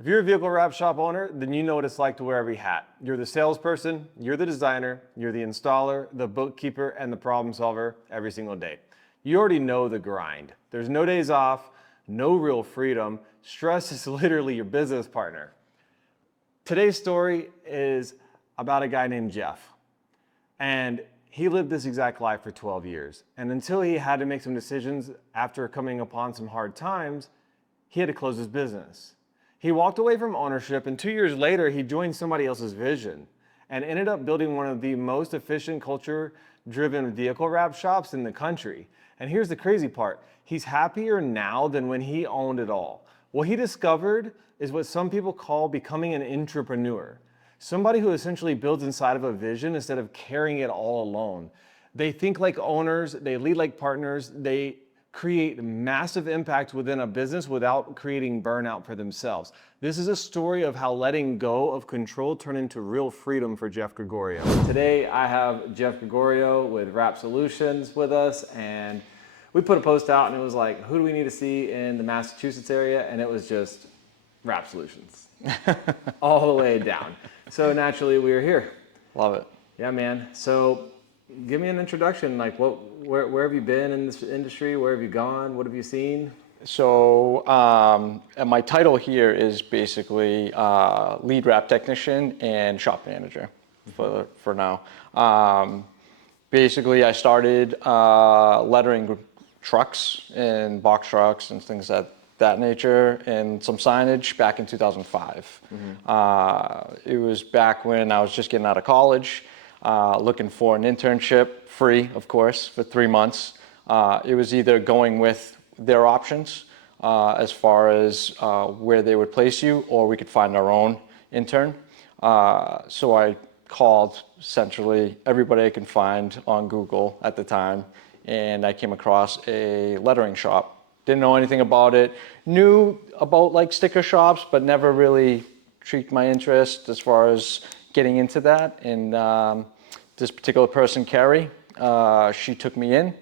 If you're a vehicle wrap shop owner, then you know what it's like to wear every hat. You're the salesperson, you're the designer, you're the installer, the bookkeeper, and the problem solver every single day. You already know the grind. There's no days off, no real freedom. Stress is literally your business partner. Today's story is about a guy named Jeff. And he lived this exact life for 12 years. And until he had to make some decisions after coming upon some hard times, he had to close his business. He walked away from ownership, and 2 years later, he joined somebody else's vision and ended up building one of the most efficient, culture-driven vehicle wrap shops in the country. And here's the crazy part. He's happier now than when he owned it all. What he discovered is what some people call becoming an entrepreneur. Somebody who essentially builds inside of a vision instead of carrying it all alone. They think like owners, they lead like partners, they create massive impact within a business without creating burnout for themselves. This is a story of how letting go of control turned into real freedom for Jeff Gregorio. Today I have Jeff Gregorio with Wrap Solutions with us, and we put a post out and it was like, who do we need to see in the Massachusetts area? And it was just Wrap Solutions all the way down. So naturally we were here. Love it. Yeah, man. So give me an introduction. Like, where have you been in this industry? Where have you gone? What have you seen? So and my title here is basically lead wrap technician and shop manager for now. Basically, I started lettering trucks and box trucks and things of that nature and some signage back in 2005. It was back when I was just getting out of college. Looking for an internship, free, of course, for 3 months. It was either going with their options as far as where they would place you, or we could find our own intern. So I called essentially everybody I could find on Google at the time, and I came across a lettering shop. Didn't know anything about it. Knew about like sticker shops, but never really piqued my interest as far as getting into that. And this particular person, Carrie, she took me in,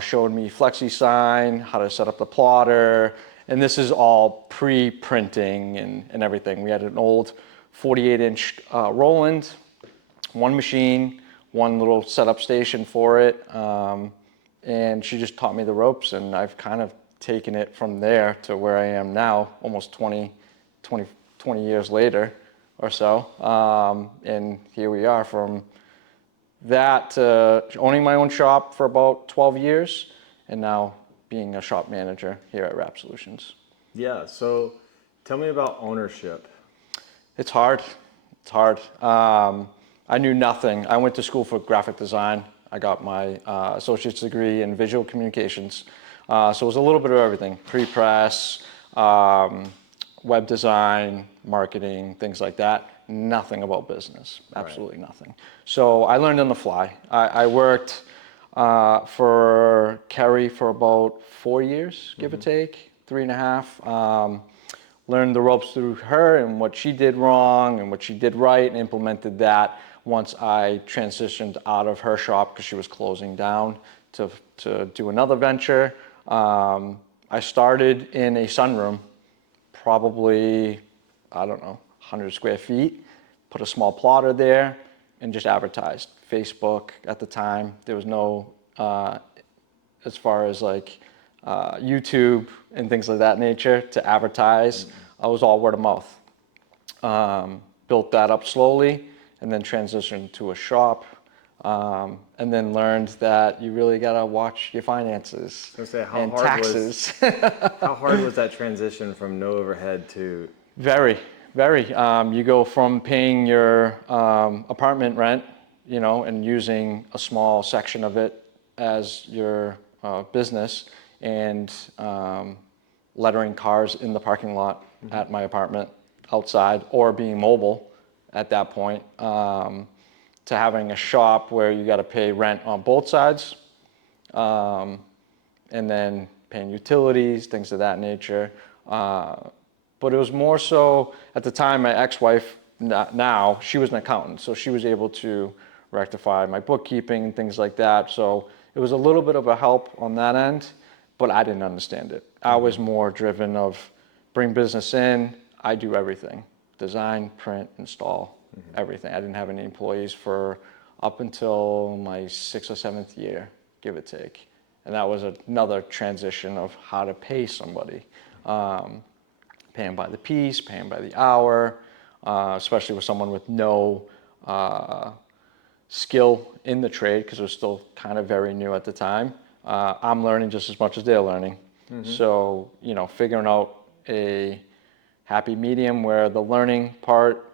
showed me FlexiSign, how to set up the plotter, and this is all pre-printing and everything. We had an old 48-inch Roland, one machine, one little setup station for it, and she just taught me the ropes, and I've kind of taken it from there to where I am now, almost 20 years later or so, and here we are from that to owning my own shop for about 12 years and now being a shop manager here at Wrap Solutions. Yeah, so tell me about ownership. It's hard. It's hard. I knew nothing. I went to school for graphic design. I got my associate's degree in visual communications. So it was a little bit of everything, pre-press, web design, marketing, things like that. Nothing about business, absolutely nothing. So I learned on the fly. I worked for Kerry for about 4 years, give or take, 3.5. Learned the ropes through her and what she did wrong and what she did right, and implemented that once I transitioned out of her shop because she was closing down to do another venture. I started in a sunroom, probably, I don't know, 100 square feet, put a small plotter there and just advertised. Facebook at the time, there was no, as far as like YouTube and things of that nature to advertise. I was all word of mouth. Built that up slowly and then transitioned to a shop. And then learned that you really gotta watch your finances and taxes. How hard was that transition from no overhead to? Very. You go from paying your apartment rent, and using a small section of it as your business, and lettering cars in the parking lot at my apartment outside, or being mobile at that point, to having a shop where you got to pay rent on both sides, and then paying utilities, things of that nature. But it was more so, at the time, my ex-wife, now, she was an accountant, so she was able to rectify my bookkeeping and things like that. So it was a little bit of a help on that end, but I didn't understand it. I was more driven of bring business in, I do everything: design, print, install, everything. I didn't have any employees for up until my 6th or 7th year, give or take. And that was another transition of how to pay somebody. Paying by the piece, paying by the hour, especially with someone with no skill in the trade, because it was still kind of very new at the time. I'm learning just as much as they're learning. So, figuring out a happy medium where the learning part,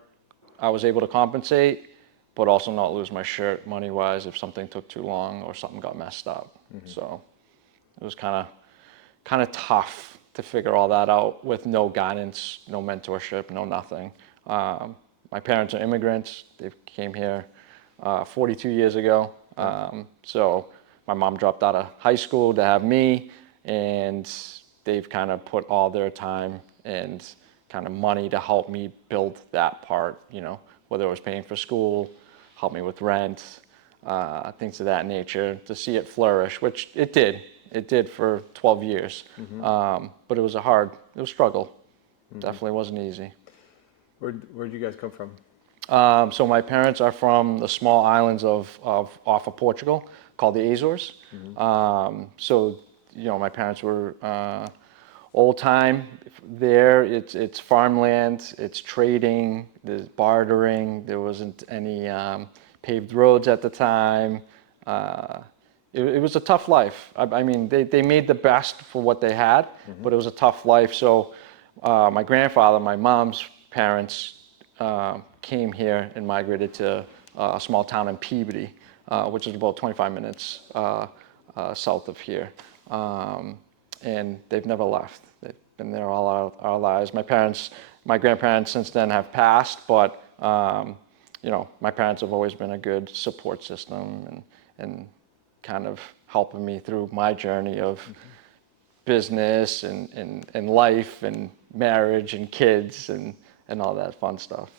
I was able to compensate, but also not lose my shirt money-wise if something took too long or something got messed up. So it was kind of tough to figure all that out with no guidance, no mentorship, no nothing. My parents are immigrants. They came here 42 years ago. So my mom dropped out of high school to have me, and they've kind of put all their time and kind of money to help me build that part, whether it was paying for school, help me with rent, things of that nature, to see it flourish, which it did. It did for 12 years. But it was a struggle. Definitely wasn't easy. Where'd you guys come from? So my parents are from the small islands off of Portugal called the Azores. So, my parents were old time there. It's farmland, it's trading, there's bartering. There wasn't any paved roads at the time. It was a tough life. I mean, they made the best for what they had, but it was a tough life. So my grandfather, my mom's parents, came here and migrated to a small town in Peabody, which is about 25 minutes south of here. And they've never left. They've been there all our lives. My grandparents since then have passed, but my parents have always been a good support system and kind of helping me through my journey of business and life and marriage and kids and all that fun stuff.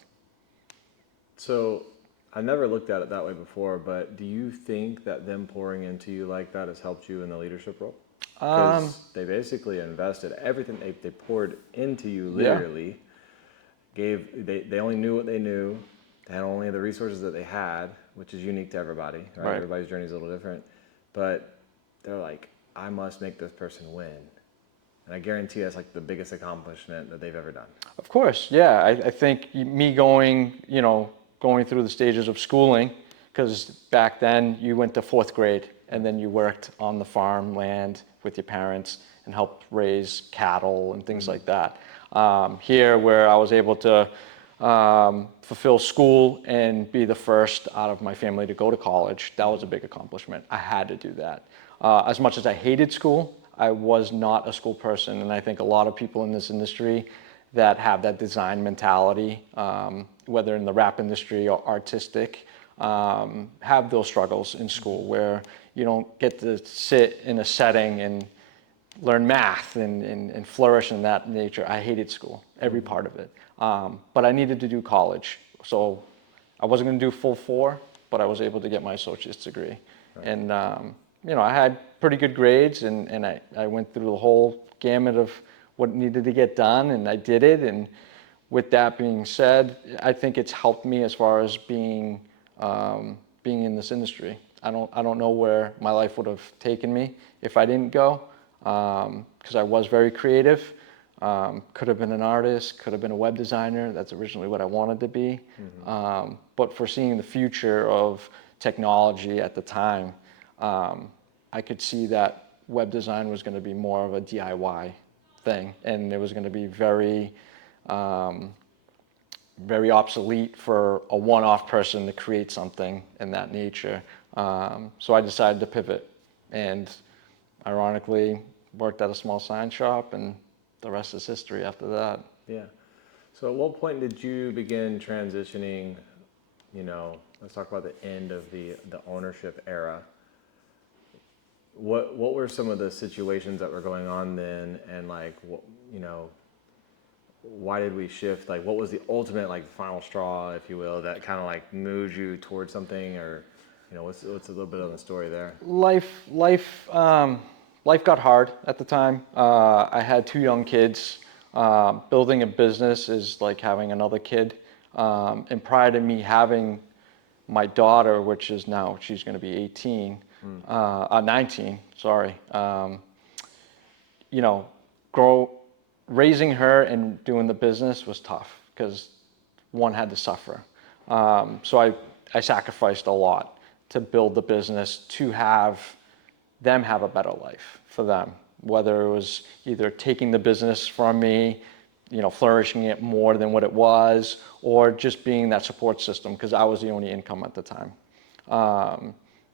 So I never looked at it that way before, but do you think that them pouring into you like that has helped you in the leadership role? Because they basically invested everything they poured into you, literally. They only knew what they knew. They had only the resources that they had, which is unique to everybody, right? Everybody's journey is a little different. But they're like, I must make this person win. And I guarantee that's like the biggest accomplishment that they've ever done. Of course, yeah. I think me going through the stages of schooling, because back then you went to 4th grade and then you worked on the farmland with your parents and helped raise cattle and things like that. Here, where I was able to fulfill school and be the first out of my family to go to college, that was a big accomplishment. I had to do that. As much as I hated school, I was not a school person, and I think a lot of people in this industry that have that design mentality, whether in the rap industry or artistic, have those struggles in school where you don't get to sit in a setting and learn math and flourish in that nature. I hated school, every part of it. But I needed to do college. So I wasn't going to do full 4, but I was able to get my associate's degree. Right. And, I had pretty good grades, and I went through the whole gamut of what needed to get done, and I did it. And with that being said, I think it's helped me as far as being in this industry. I don't know where my life would have taken me if I didn't go, because I was very creative. Could have been an artist, could have been a web designer. That's originally what I wanted to be. But foreseeing the future of technology at the time, I could see that web design was going to be more of a DIY thing, and it was going to be very obsolete for a one-off person to create something in that nature. So I decided to pivot, and ironically worked at a small sign shop, and the rest is history after that. Yeah. So at what point did you begin transitioning, let's talk about the end of the ownership era. What were some of the situations that were going on then, and why did we shift? Like, what was the ultimate final straw, if you will, that kind of moved you towards something, or what's a little bit of the story there? Life got hard at the time. I had 2 young kids. Building a business is like having another kid. And prior to me having my daughter, which is now, she's going to be 19, sorry. You know, raising her and doing the business was tough because one had to suffer. So I sacrificed a lot to build the business, to have them have a better life for them, whether it was either taking the business from me, you know, flourishing it more than what it was, or just being that support system because I was the only income at the time.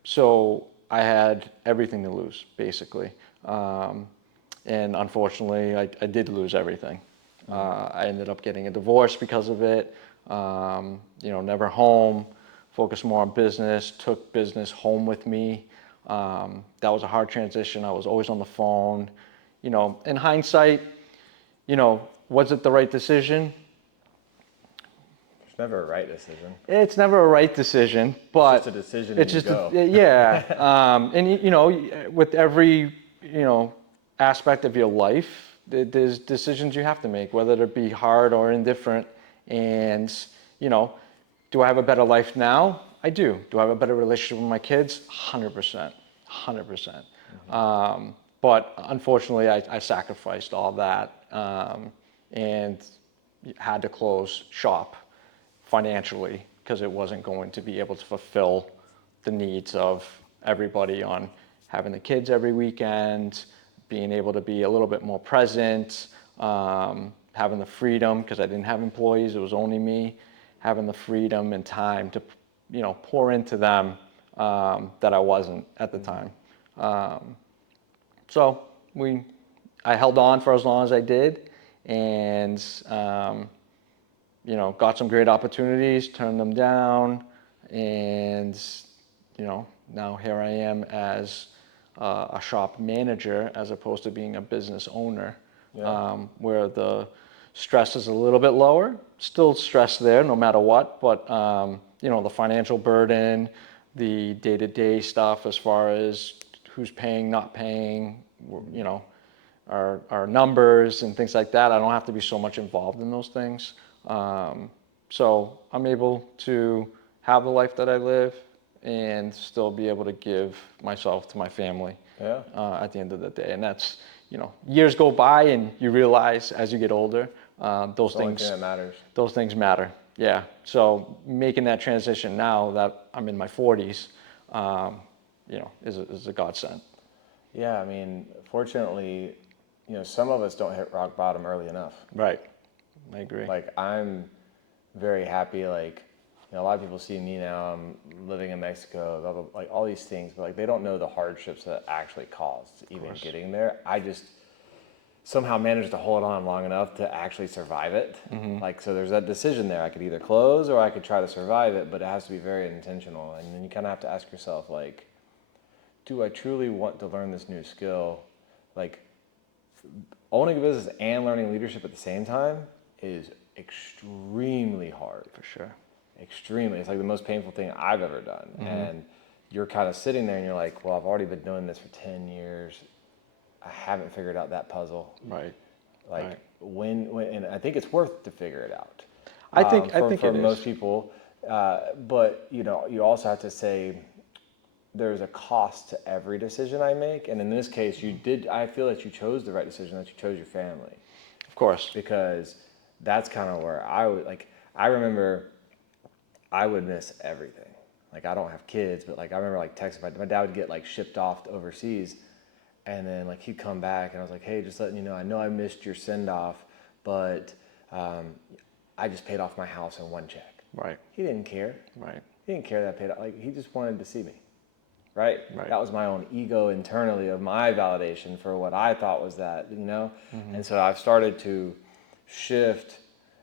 So I had everything to lose, basically. And unfortunately, I did lose everything. I ended up getting a divorce because of it. You know, never home, focused more on business, took business home with me. That was a hard transition. I was always on the phone. You know, in hindsight, you know, was it the right decision? It's never a right decision. It's never a right decision, but It's just a decision it's and you just go. yeah. And you know, with every aspect of your life, there's decisions you have to make, whether it be hard or indifferent. And you know, do I have a better life now? I do. Do I have a better relationship with my kids? 100%, 100%. But unfortunately, I sacrificed all that and had to close shop financially because it wasn't going to be able to fulfill the needs of everybody on having the kids every weekend, being able to be a little bit more present, having the freedom because I didn't have employees, it was only me, having the freedom and time to, you know, pour into them that I wasn't at the time. So I held on for as long as I did, and you know, got some great opportunities, turned them down, and you know, now here I am as a shop manager as opposed to being a business owner, where the stress is a little bit lower. Still stress there, no matter what, but you know, the financial burden, the day-to-day stuff as far as who's paying, not paying, you know, our numbers and things like that. I don't have to be so much involved in those things. So I'm able to have the life that I live and still be able to give myself to my family at the end of the day. And that's, you know, years go by and you realize as you get older, those things that matters. Those things matter. Yeah. So making that transition now that I'm in my 40s, you know, is a godsend. Yeah, I mean, fortunately, you know, some of us don't hit rock bottom early enough. Right. I agree. Like, I'm very happy, like, you know, a lot of people see me now, I'm living in Mexico, blah, blah, like all these things, but like they don't know the hardships that actually caused even getting there. I just somehow managed to hold on long enough to actually survive it. Like, so there's that decision there. I could either close or I could try to survive it, but it has to be very intentional. And then you kind of have to ask yourself, like, do I truly want to learn this new skill? Like, owning a business and learning leadership at the same time is extremely hard. For sure. Extremely. It's like the most painful thing I've ever done. And you're kind of sitting there and you're like, well, I've already been doing this for 10 years. I haven't figured out that puzzle. Right. Like Right. when and I think it's worth to figure it out. I think for it most is. people, but you know, you also have to say there's a cost to every decision I make, and in this case, you did. I feel that you chose the right decision, that you chose your family, Of course. because that's kind of where I would like. I remember I would miss everything. Like, I don't have kids, but like I remember like texting my dad would get like shipped off to overseas, and then like he'd come back and I was like, hey, just letting you know I missed your send off, but I just paid off my house in one check. Right. He didn't care. Right. He didn't care that I paid off. Like, he just wanted to see me. Right? Right. That was my own ego internally of my validation for what I thought was that, you know? And so I've started to shift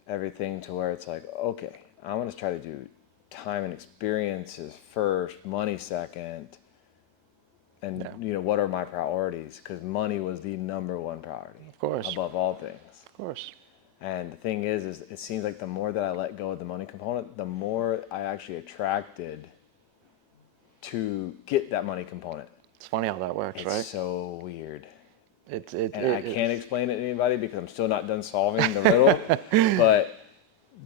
everything to where it's like, okay, I want to try to do time and experiences first, money second, and you know, what are my priorities? Because money was the number one priority. Of course. Above all things. Of course. And the thing is it seems like the more that I let go of the money component, the more I actually attracted to get that money component. It's funny how that works, It's right? so weird. And I can't explain it to anybody because I'm still not done solving the riddle. But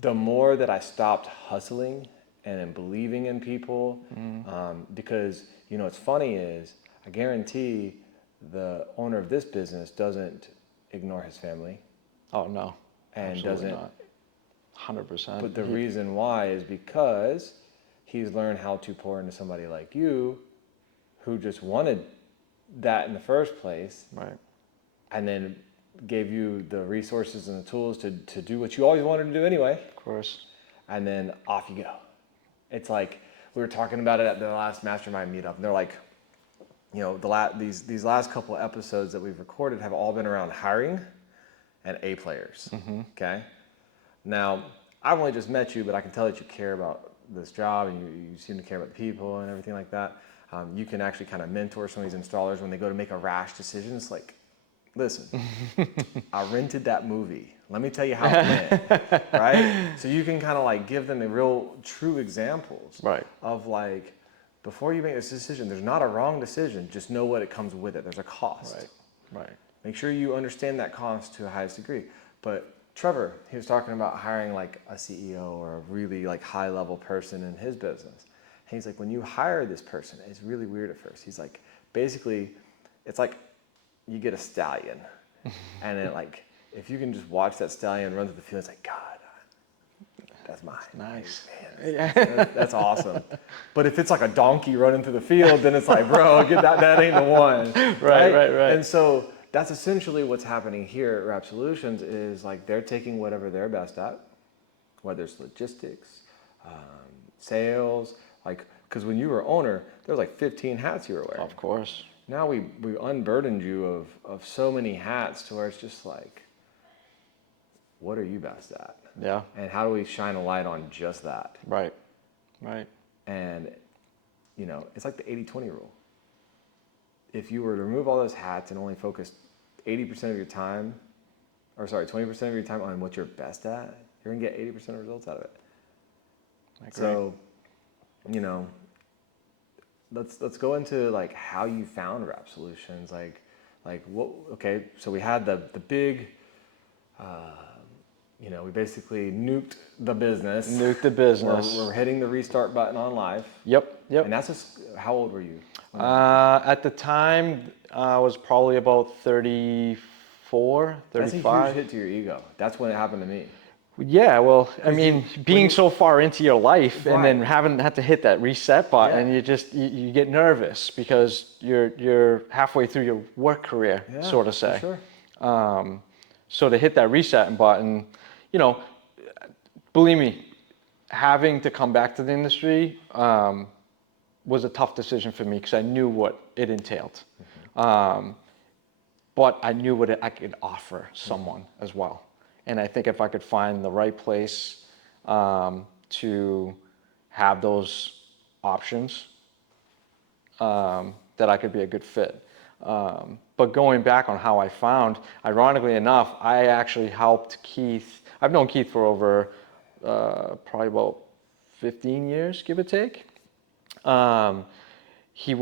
the more that I stopped hustling and believing in people, because, you know, what's funny is I guarantee the owner of this business doesn't ignore his family. Oh, no. And Absolutely doesn't. not. 100%. But the reason why is because he's learned how to pour into somebody like you who just wanted that in the first place. Right. And then gave you the resources and the tools to do what you always wanted to do anyway. Of course. And then off you go. It's like we were talking about it at the last mastermind meetup. And they're like, you know, these last couple of episodes that we've recorded have all been around hiring and A players. Okay. Now, I've only just met you, but I can tell that you care about this job and you seem to care about the people and everything like that. You can actually kind of mentor some of these installers when they go to make a rash decision. It's like, listen, I rented that movie. Let me tell you how it went, right? So you can kind of like give them the real true examples of like, before you make this decision, there's not a wrong decision. Just know what it comes with it. There's a cost. Right. Make sure you understand that cost to the highest degree. But Trevor, he was talking about hiring like a CEO or a really like high level person in his business. And he's like, when you hire this person, it's really weird at first. He's like, basically, it's like you get a stallion. And then like, if you can just watch that stallion run through the field, it's like, God, that's mine. Nice. Man, that's awesome. But if it's like a donkey running through the field, then it's like, bro, get that ain't the one. Right. And so that's essentially what's happening here at Wrap Solutions is like they're taking whatever they're best at, whether it's logistics, sales, like, because when you were owner, there was like 15 hats you were wearing. Of course. Now we unburdened you of so many hats to where it's just like, what are you best at? Yeah. And how do we shine a light on just that? Right. And, you know, it's like the 80-20 rule. If you were to remove all those hats and only focus 80% of your time, 20% of your time on what you're best at, you're gonna get 80% of results out of it. I agree. So, you know, let's go into like how you found Wrap Solutions. Like what? Okay, so we had the big. You know, we basically nuked the business. We're hitting the restart button on live. Yep. And that's just, how old were you? At the time, I was probably about 34, 35. That's a huge hit to your ego. That's when it happened to me. Yeah, well, I mean, being so far into your life and then having had to hit that reset button, you get nervous because you're halfway through your work career, sort of say. For sure. So to hit that reset button, you know, believe me, having to come back to the industry was a tough decision for me because I knew what it entailed. But I knew what I could offer someone as well. And I think if I could find the right place to have those options, that I could be a good fit. But going back on how I found, ironically enough, I actually helped Keith. I've known Keith for over probably about 15 years, give or take. When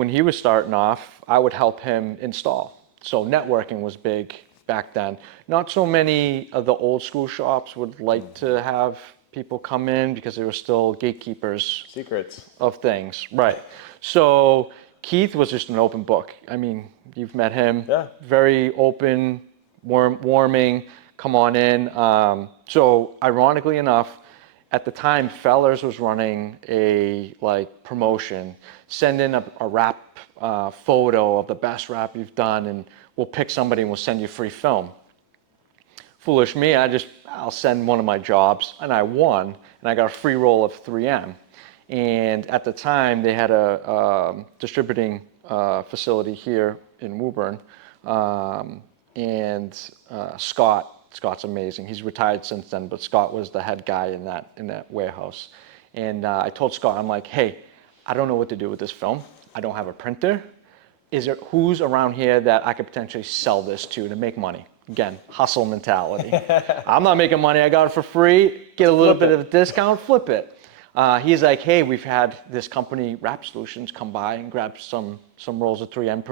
he was starting off, I would help him install. So networking was big back then. Not so many of the old school shops would like to have people come in because they were still gatekeepers. Secrets. Of things, right. So Keith was just an open book. I mean, you've met him. Yeah. Very open, warming, come on in. So ironically enough, at the time, Fellers was running a promotion. Send in a wrap photo of the best wrap you've done and we'll pick somebody and we'll send you free film. Foolish me, I'll send one of my jobs, and I won, and I got a free roll of 3M. And at the time, they had a distributing facility here in Woburn, and Scott's amazing. He's retired since then, but Scott was the head guy in that warehouse. And I told Scott, I'm like, hey, I don't know what to do with this film. I don't have a printer. Who's around here that I could potentially sell this to make money? Again, hustle mentality. I'm not making money, I got it for free, get a little bit of a discount, flip it. He's like, hey, we've had this company, Wrap Solutions, come by and grab some rolls of 3M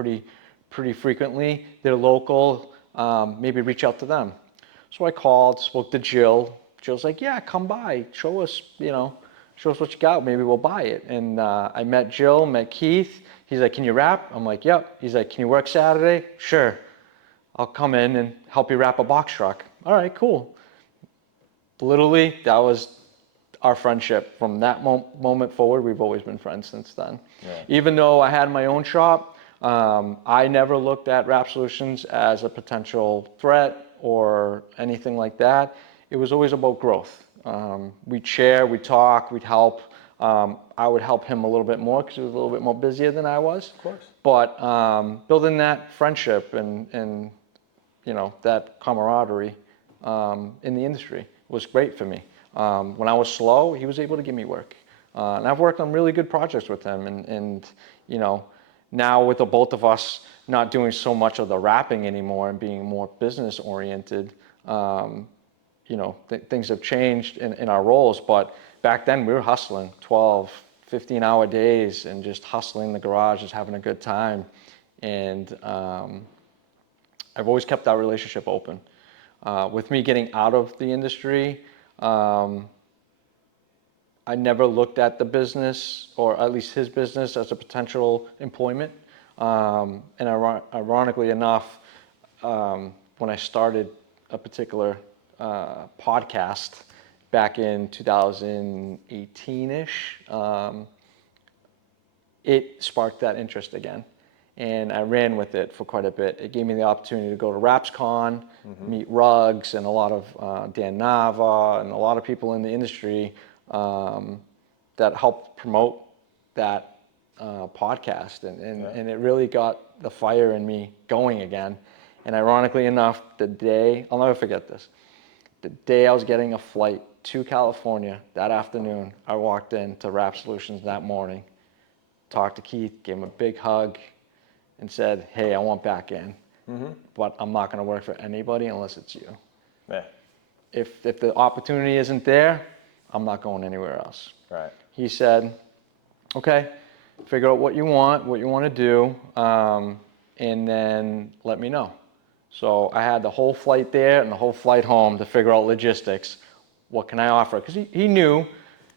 pretty frequently. They're local, maybe reach out to them. So I called, spoke to Jill. Jill's like, yeah, come by, show us, show us what you got, maybe we'll buy it. And I met Jill, met Keith. He's like, can you wrap? I'm like, yep. He's like, can you work Saturday? Sure. I'll come in and help you wrap a box truck. All right, cool. Literally, that was our friendship. From that moment forward, we've always been friends since then. Yeah. Even though I had my own shop, I never looked at Wrap Solutions as a potential threat or anything like that. It was always about growth. We'd share, we'd talk, we'd help. I would help him a little bit more because he was a little bit more busier than I was. Of course. But building that friendship and that camaraderie in the industry was great for me. When I was slow, he was able to give me work. And I've worked on really good projects with him. And now with the both of us not doing so much of the wrapping anymore and being more business oriented, things have changed in our roles. But back then we were hustling 12, 15-hour days and just hustling the garage, just having a good time. And I've always kept that relationship open. With me getting out of the industry, I never looked at the business, or at least his business, as a potential employment. And ironically enough, when I started a particular podcast back in 2018-ish, it sparked that interest again. And I ran with it for quite a bit. It gave me the opportunity to go to RapsCon, meet Ruggs and a lot of Dan Nava and a lot of people in the industry that helped promote that podcast. And it really got the fire in me going again. And ironically enough, I'll never forget this, the day I was getting a flight to California that afternoon, I walked into Wrap Solutions that morning, talked to Keith, gave him a big hug, and said, hey, I want back in, but I'm not going to work for anybody unless it's you. Yeah. If the opportunity isn't there, I'm not going anywhere else. Right. He said, okay, figure out what you want to do, and then let me know. So I had the whole flight there and the whole flight home to figure out logistics. What can I offer? Because he knew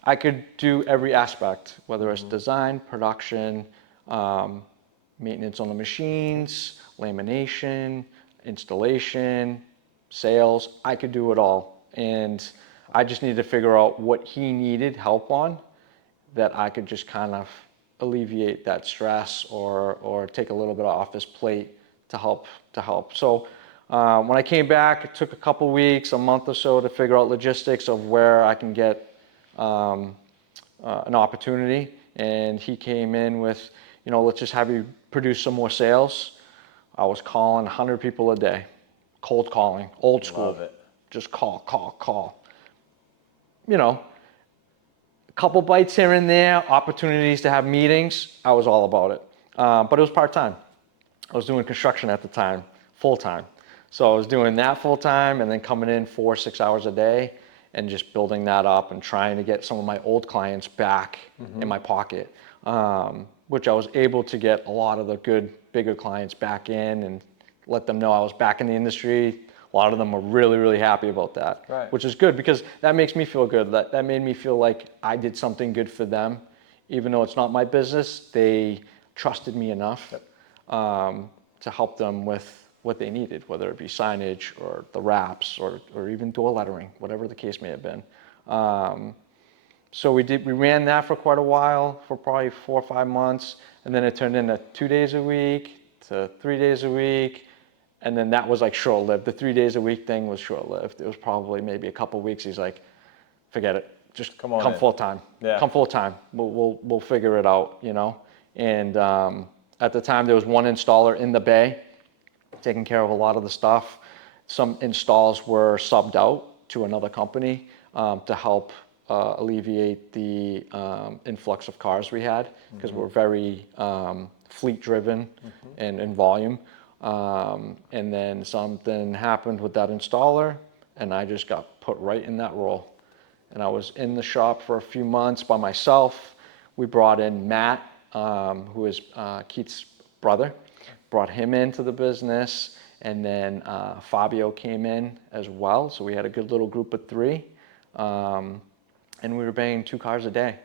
I could do every aspect, whether it's design, production, maintenance on the machines, lamination, installation, sales. I could do it all. And I just needed to figure out what he needed help on, that I could just kind of alleviate that stress or take a little bit off his plate to help. So when I came back, it took a couple weeks, a month or so to figure out logistics of where I can get an opportunity. And he came in with, let's just have you produce some more sales. I was calling 100 people a day, cold calling, old school. Love it. Just call. A couple bites here and there, opportunities to have meetings. I was all about it. But it was part-time. I was doing construction at the time, full-time. So I was doing that full-time and then coming in 4 or 6 hours a day and just building that up and trying to get some of my old clients back in my pocket, which I was able to get a lot of the good, bigger clients back in and let them know I was back in the industry. A lot of them were really, really happy about that, Right. which is good because that makes me feel good. That made me feel like I did something good for them. Even though it's not my business, they trusted me enough to help them with what they needed, whether it be signage or the wraps or even door lettering, whatever the case may have been. So we ran that for quite a while, for probably 4 or 5 months, and then it turned into 2 days a week to 3 days a week, and then that was like short-lived. The 3 days a week thing was short-lived. It was probably maybe a couple weeks. He's like, forget it, just come full time. Yeah. Come full time. We'll figure it out, And at the time, there was one installer in the Bay taking care of a lot of the stuff. Some installs were subbed out to another company to help alleviate the influx of cars we had, because we're very fleet driven and in volume. And then something happened with that installer and I just got put right in that role. And I was in the shop for a few months by myself. We brought in Matt, who is Keith's brother, brought him into the business, and then Fabio came in as well. So we had a good little group of three, and we were banging 2 cars a day,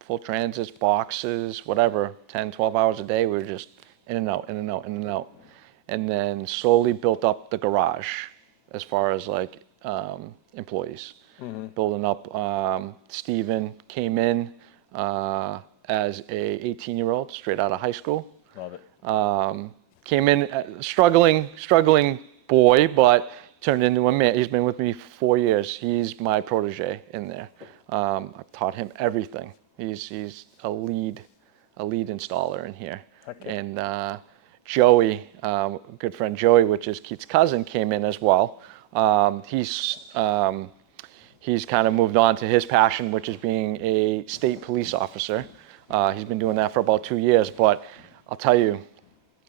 full transits, boxes, whatever, 10, 12 hours a day. We were just in and out, in and out, in and out. And then slowly built up the garage as far as like employees. Building up, Steven came in as a 18-year-old straight out of high school. Love it. Came in struggling boy, but turned into a man. He's been with me 4 years. He's my protege in there. I've taught him everything. He's a lead installer in here. Okay. And Joey, good friend Joey, which is Keith's cousin, came in as well. He's kind of moved on to his passion, which is being a state police officer. He's been doing that for about 2 years, but I'll tell you,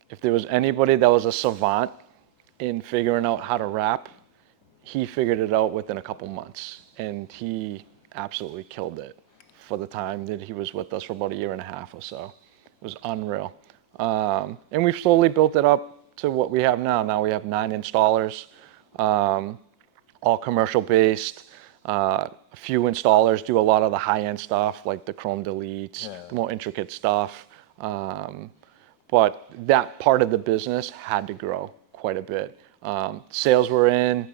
if there was anybody that was a savant in figuring out how to rap, he figured it out within a couple months, and he absolutely killed it for the time that he was with us for about 1.5 years or so. It was unreal. And we've slowly built it up to what we have now. Now we have 9 installers, all commercial based. A few installers do a lot of the high-end stuff, like the chrome deletes, the more intricate stuff. But that part of the business had to grow quite a bit. Sales were in,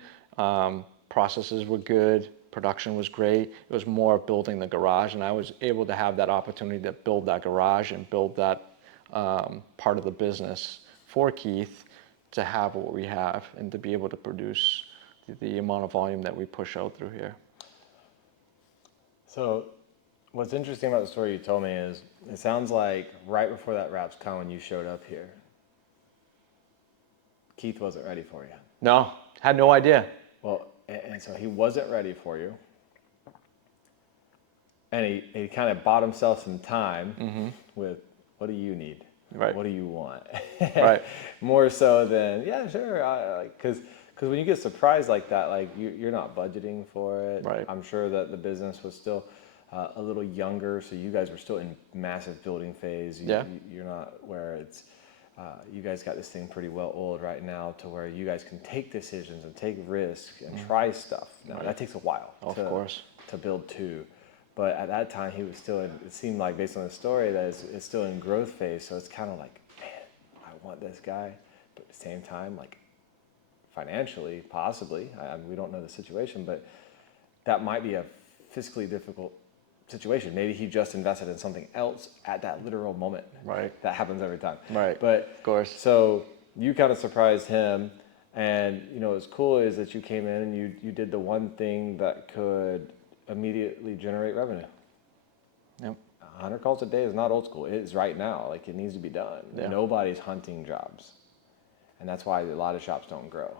processes were good, production was great. It was more building the garage, and I was able to have that opportunity to build that garage and build that part of the business for Keith to have what we have and to be able to produce the amount of volume that we push out through here. So what's interesting about the story you told me is it sounds like right before that RapsCon when you showed up here, Keith wasn't ready for you. No, had no idea. Well, and so he wasn't ready for you. And he kind of bought himself some time with, what do you need? Right. What do you want? Right. More so than, yeah, sure. Because when you get surprised like that, like you're not budgeting for it. Right. I'm sure that the business was still a little younger, so you guys were still in massive building phase. You're not where it's, you guys got this thing pretty well oiled right now to where you guys can take decisions and take risks and try stuff. Now, that takes a while to build too. But at that time, he was still in, it seemed like based on the story that it's still in growth phase. So it's kind of like, man, I want this guy. But at the same time, like financially, possibly, we don't know the situation, but that might be a fiscally difficult situation. Maybe he just invested in something else at that literal moment. Right. That happens every time. Right. But of course. So you kind of surprised him, and you know what's cool is that you came in and you did the one thing that could immediately generate revenue. Yep. 100 calls a day is not old school. It is right now. Like it needs to be done. Yeah. Nobody's hunting jobs, and that's why a lot of shops don't grow.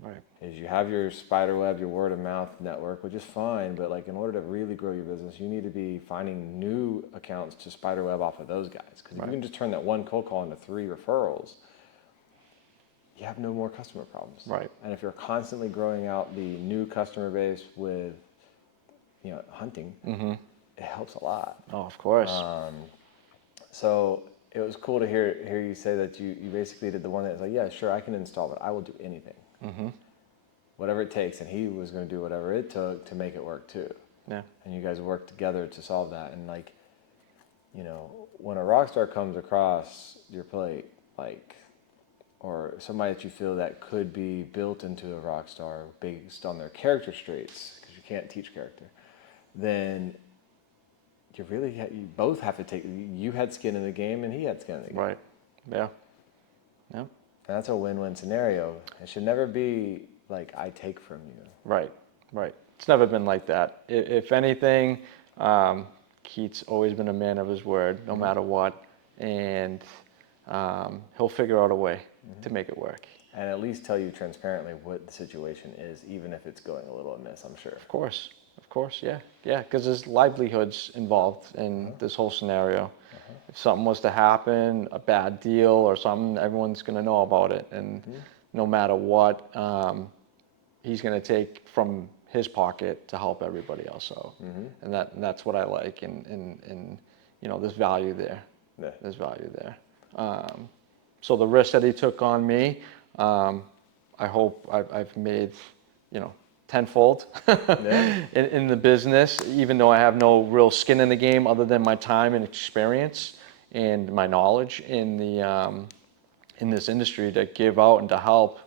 Right. Is you have your spider web, your word of mouth network, which is fine, but like in order to really grow your business, you need to be finding new accounts to spider web off of those guys. Because if you can just turn that one cold call into 3 referrals, you have no more customer problems. Right. And if you're constantly growing out the new customer base with, you know, hunting, it helps a lot. Oh, of course. So it was cool to hear you say that you basically did the one that's like, yeah, sure, I can install, but I will do anything. Whatever it takes, and he was going to do whatever it took to make it work too. Yeah. And you guys worked together to solve that. And like, you know, when a rock star comes across your plate, like, or somebody that you feel that could be built into a rock star based on their character traits, because you can't teach character, then you both have to take, you had skin in the game and he had skin in the game. Right. Yeah. Yeah. And that's a win-win scenario. It should never be like, I take from you. Right. Right. It's never been like that. If anything, Keith's always been a man of his word, no matter what, and he'll figure out a way to make it work. And at least tell you transparently what the situation is, even if it's going a little amiss, I'm sure. Of course, yeah, because there's livelihoods involved in this whole scenario. If something was to happen, a bad deal or something, everyone's going to know about it, and no matter what, he's going to take from his pocket to help everybody else out, and that's what I like, and you know, there's value there. Yeah. There's value there. So the risk that he took on me, I hope I've made, tenfold in the business, even though I have no real skin in the game other than my time and experience and my knowledge in this industry to give out and to help.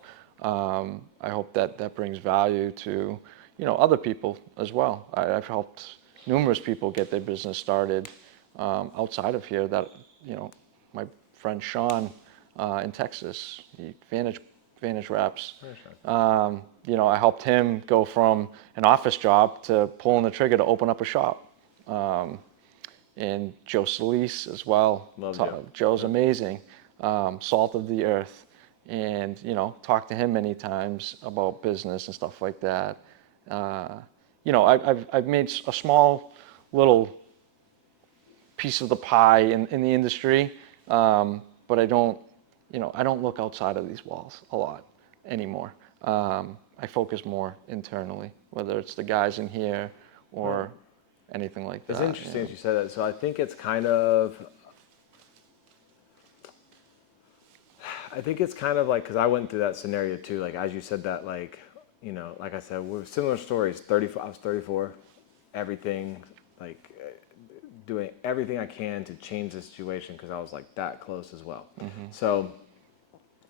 I hope that brings value to, other people as well. I've helped numerous people get their business started outside of here that, my friend Sean in Texas, Vantage Wraps. I helped him go from an office job to pulling the trigger to open up a shop. And Joe Solis as well. Love Joe. Joe's amazing, salt of the earth. And, talked to him many times about business and stuff like that. I've made a small little piece of the pie in the industry, but I don't look outside of these walls a lot anymore. I focus more internally, whether it's the guys in here or anything like that. It's interesting that you said that. So I think it's kind of like, because I went through that scenario too. Like, as you said that, like, like I said, we're similar stories. I was 34, everything, like doing everything I can to change the situation because I was like that close as well. So,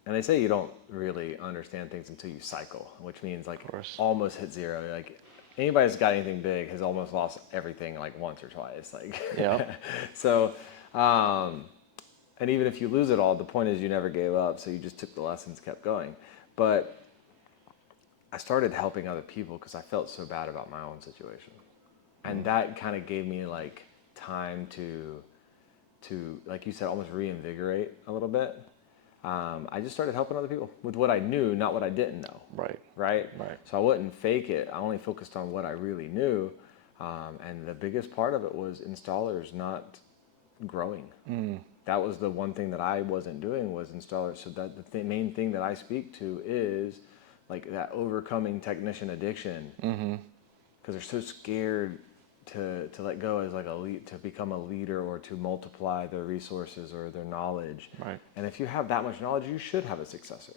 and they say you don't really understand things until you cycle, which means like almost hit zero. Like anybody that's got anything big has almost lost everything like once or twice. Like, yeah. So, and even if you lose it all, the point is you never gave up. So you just took the lessons, kept going. But I started helping other people because I felt so bad about my own situation. And that kind of gave me like time to, like you said, almost reinvigorate a little bit. I just started helping other people with what I knew, not what I didn't know. Right. So I wouldn't fake it. I only focused on what I really knew. And the biggest part of it was installers not growing. That was the one thing that I wasn't doing was installers. So that the main thing that I speak to is like that overcoming technician addiction. Because they're so scared to let go as like to become a leader or to multiply their resources or their knowledge. And if you have that much knowledge, you should have a successor.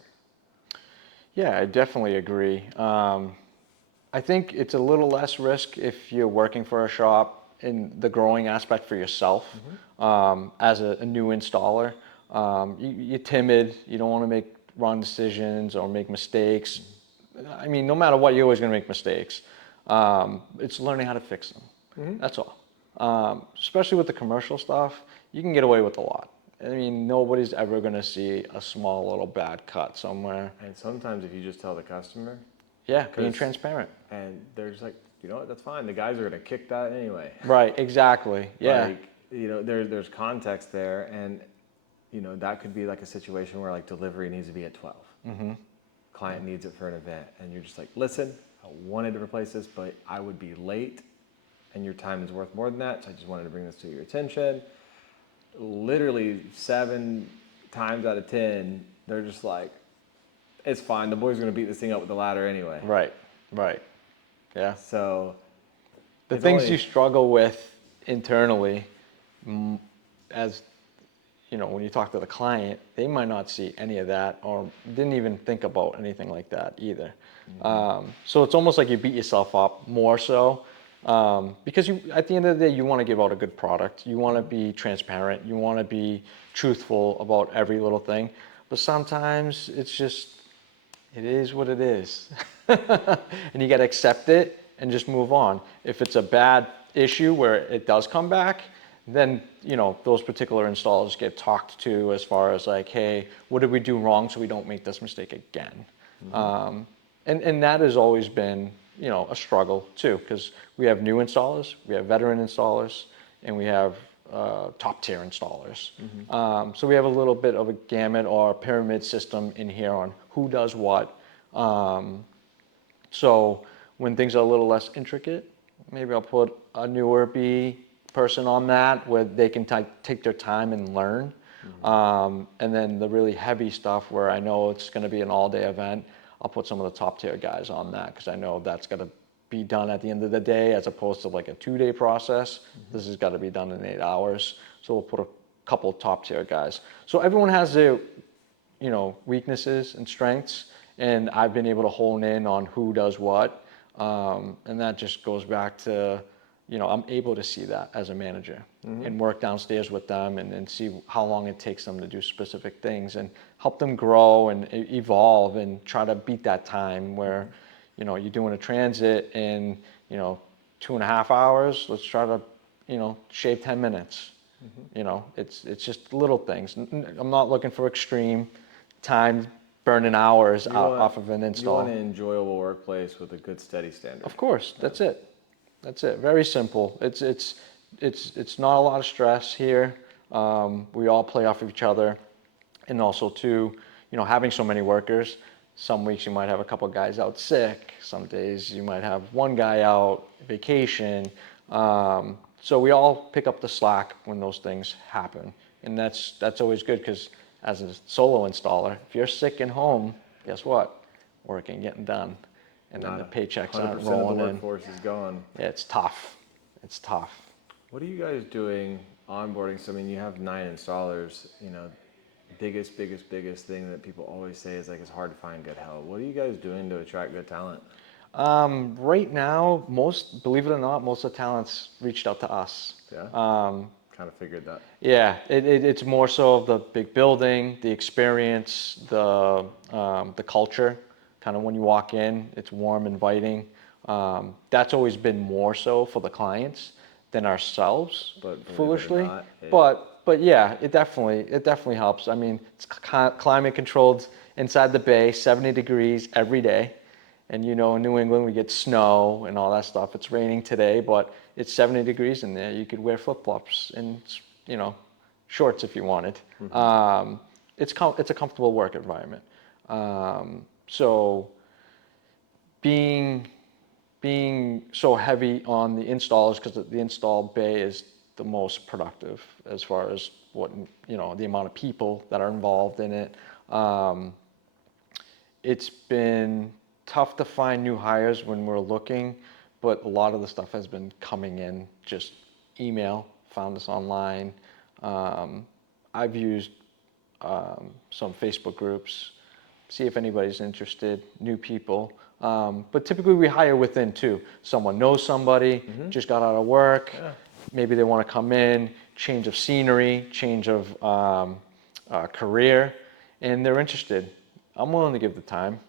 Yeah, I definitely agree. I think it's a little less risk if you're working for a shop in the growing aspect for yourself. As a new installer, you're timid. You don't want to make wrong decisions or make mistakes. I mean, no matter what, you're always going to make mistakes. It's learning how to fix them. That's all. Especially with the commercial stuff, you can get away with a lot. I mean, nobody's ever going to see a small little bad cut somewhere. And sometimes if you just tell the customer. Yeah, being transparent. And they're just like, you know what, that's fine. The guys are going to kick that anyway. Right, exactly. Yeah. Like, there's context there. And, that could be like a situation where like delivery needs to be at 12. Client needs it for an event. And you're just like, listen, I wanted to replace this, but I would be late. And your time is worth more than that. So I just wanted to bring this to your attention. Literally 7 times out of 10, they're just like, it's fine. The boys are going to beat this thing up with the ladder anyway. Right. Yeah. So the things you struggle with internally, as when you talk to the client, they might not see any of that or didn't even think about anything like that either. So it's almost like you beat yourself up more so. Because at the end of the day, you want to give out a good product. You want to be transparent. You want to be truthful about every little thing. But sometimes it's just, it is what it is. And you got to accept it and just move on. If it's a bad issue where it does come back, then, those particular installers get talked to as far as like, hey, what did we do wrong so we don't make this mistake again? And that has always been, a struggle too, because we have new installers, we have veteran installers, and we have top tier installers. So we have a little bit of a gamut or a pyramid system in here on who does what. So when things are a little less intricate, maybe I'll put a newer B person on that where they can take their time and learn. And then the really heavy stuff where I know it's going to be an all-day event, I'll put some of the top tier guys on that because I know that's got to be done at the end of the day as opposed to like a 2-day process. This has got to be done in 8 hours. So we'll put a couple of top tier guys. So everyone has their weaknesses and strengths, and I've been able to hone in on who does what, and that just goes back to, I'm able to see that as a manager and work downstairs with them and see how long it takes them to do specific things and help them grow and evolve and try to beat that time where, you're doing a transit in, 2.5 hours. Let's try to, shave 10 minutes. It's just little things. I'm not looking for extreme time burning hours off of an install. You want an enjoyable workplace with a good steady standard. Of course, that's it. That's it. Very simple. It's not a lot of stress here. We all play off of each other, and also too, having so many workers. Some weeks you might have a couple guys out sick. Some days you might have one guy out vacation. So we all pick up the slack when those things happen, and that's always good because as a solo installer, if you're sick and home, guess what? Work ain't getting done, and then the paychecks aren't rolling in. 100% of the workforce is gone. Yeah, it's tough. It's tough. What are you guys doing onboarding? So, I mean, you have 9 installers. Biggest thing that people always say is like it's hard to find good help. What are you guys doing to attract good talent? Right now, believe it or not, most of the talents reached out to us. Yeah. Kind of figured that. Yeah, it's more so of the big building, the experience, the culture. Kind of when you walk in, it's warm, inviting. That's always been more so for the clients than ourselves, But believe it or foolishly. not, But yeah, it definitely helps. I mean, it's climate controlled inside the bay, 70 degrees every day. And in New England, we get snow and all that stuff. It's raining today, but it's 70 degrees in there. You could wear flip-flops and, shorts if you wanted. It's a comfortable work environment. So being so heavy on the installers, because the install bay is the most productive as far as what, the amount of people that are involved in it. It's been tough to find new hires when we're looking, but a lot of the stuff has been coming in just email, found us online. I've used some Facebook groups, see if anybody's interested, new people. But typically we hire within too. Someone knows somebody, just got out of work, maybe they want to come in, change of scenery, change of career, and they're interested. I'm willing to give the time.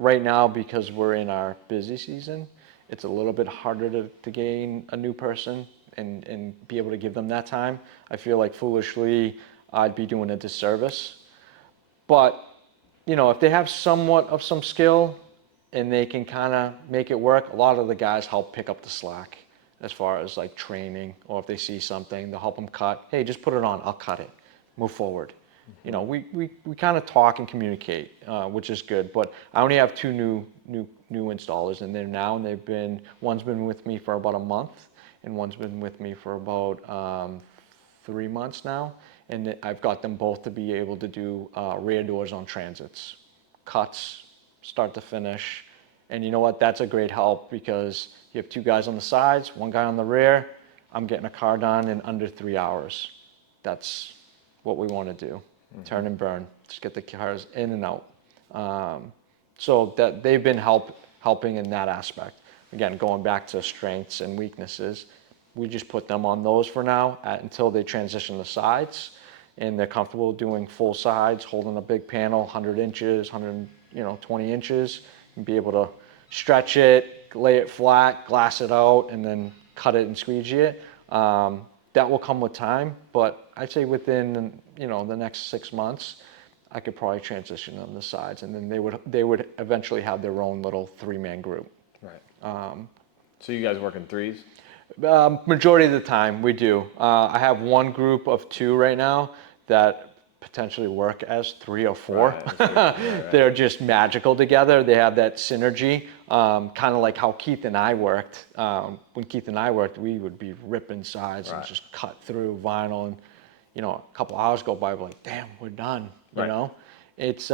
Right now, because we're in our busy season, it's a little bit harder to gain a new person and be able to give them that time. I feel like foolishly I'd be doing a disservice. But, if they have somewhat of some skill and they can kind of make it work, a lot of the guys help pick up the slack as far as like training, or if they see something, they'll help them cut. Hey, just put it on, I'll cut it, move forward. We kind of talk and communicate, which is good. But I only have 2 new installers in there now, and one's been with me for about a month, and one's been with me for about 3 months now. And I've got them both to be able to do rear doors on transits, cuts, start to finish. And you know what? That's a great help because you have 2 guys on the sides, 1 guy on the rear. I'm getting a car done in under 3 hours. That's what we want to do. Turn and burn. Just get the cars in and out. So that they've been helping in that aspect. Again, going back to strengths and weaknesses, we just put them on those for now until they transition the sides, and they're comfortable doing full sides, holding a big panel, 100 inches, 120 inches, and be able to stretch it, lay it flat, glass it out, and then cut it and squeegee it. That will come with time, but I'd say within the next 6 months, I could probably transition them to sides, and then they would eventually have their own little 3-man group. Right. So you guys work in 3s? Majority of the time we do. I have one group of 2 right now that potentially work as 3 or 4. Right. They're just magical together. They have that synergy, kind of like how Keith and I worked. When Keith and I worked, we would be ripping sides and just cut through vinyl, and a couple hours go by, we're like, damn, we're done. It's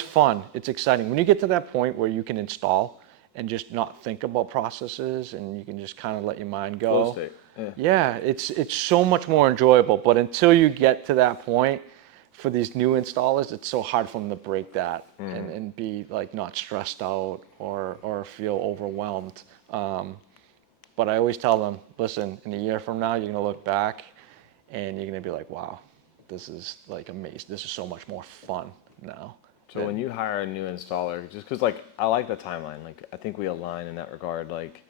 fun. It's exciting when you get to that point where you can install and just not think about processes, and you can just kind of let your mind go. Flow state. Yeah, it's so much more enjoyable. But until you get to that point, for these new installers, it's so hard for them to break that and be like not stressed out or feel overwhelmed. But I always tell them, listen, in a year from now, you're gonna look back and you're gonna be like, wow, this is like amazing. This is so much more fun now. So when you hire a new installer, just because like I like the timeline, like I think we align in that regard. Like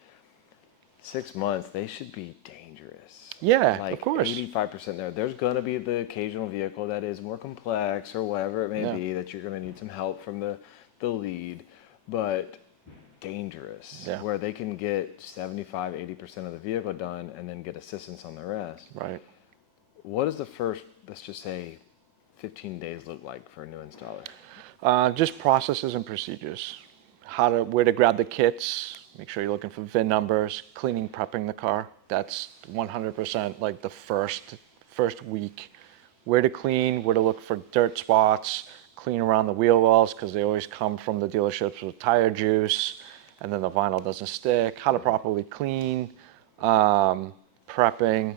6 months, they should be dangerous. Yeah, Like of course. 85% there. There's gonna be the occasional vehicle that is more complex or whatever it may Yeah. be that you're gonna need some help from the lead, but dangerous. Yeah. Where they can get 75, 80% of the vehicle done and then get assistance on the rest. Right. What does the first, let's just say, 15 days look like for a new installer? Just processes and procedures. Where to grab the kits, make sure you're looking for VIN numbers, cleaning, prepping the car. That's 100% like the first week. Where to clean, where to look for dirt spots, clean around the wheel wells because they always come from the dealerships with tire juice and then the vinyl doesn't stick. How to properly clean, prepping.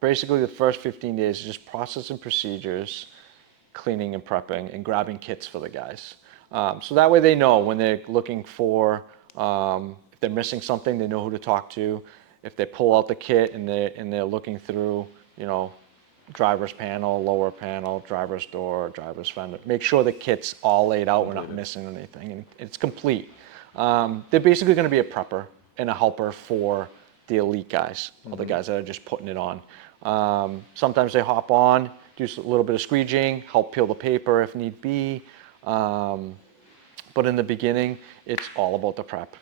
Basically the first 15 days is just process and procedures, cleaning and prepping, and grabbing kits for the guys. So that way they know when they're looking for, if they're missing something, they know who to talk to. If they pull out the kit and they're looking through, you know, driver's panel, lower panel, driver's door, driver's fender, make sure the kit's all laid out, we're not missing anything, and it's complete. They're basically gonna be a prepper and a helper for the elite guys, or the guys that are just putting it on. Sometimes they hop on, do a little bit of squeegeeing, help peel the paper if need be. But in the beginning, it's all about the prep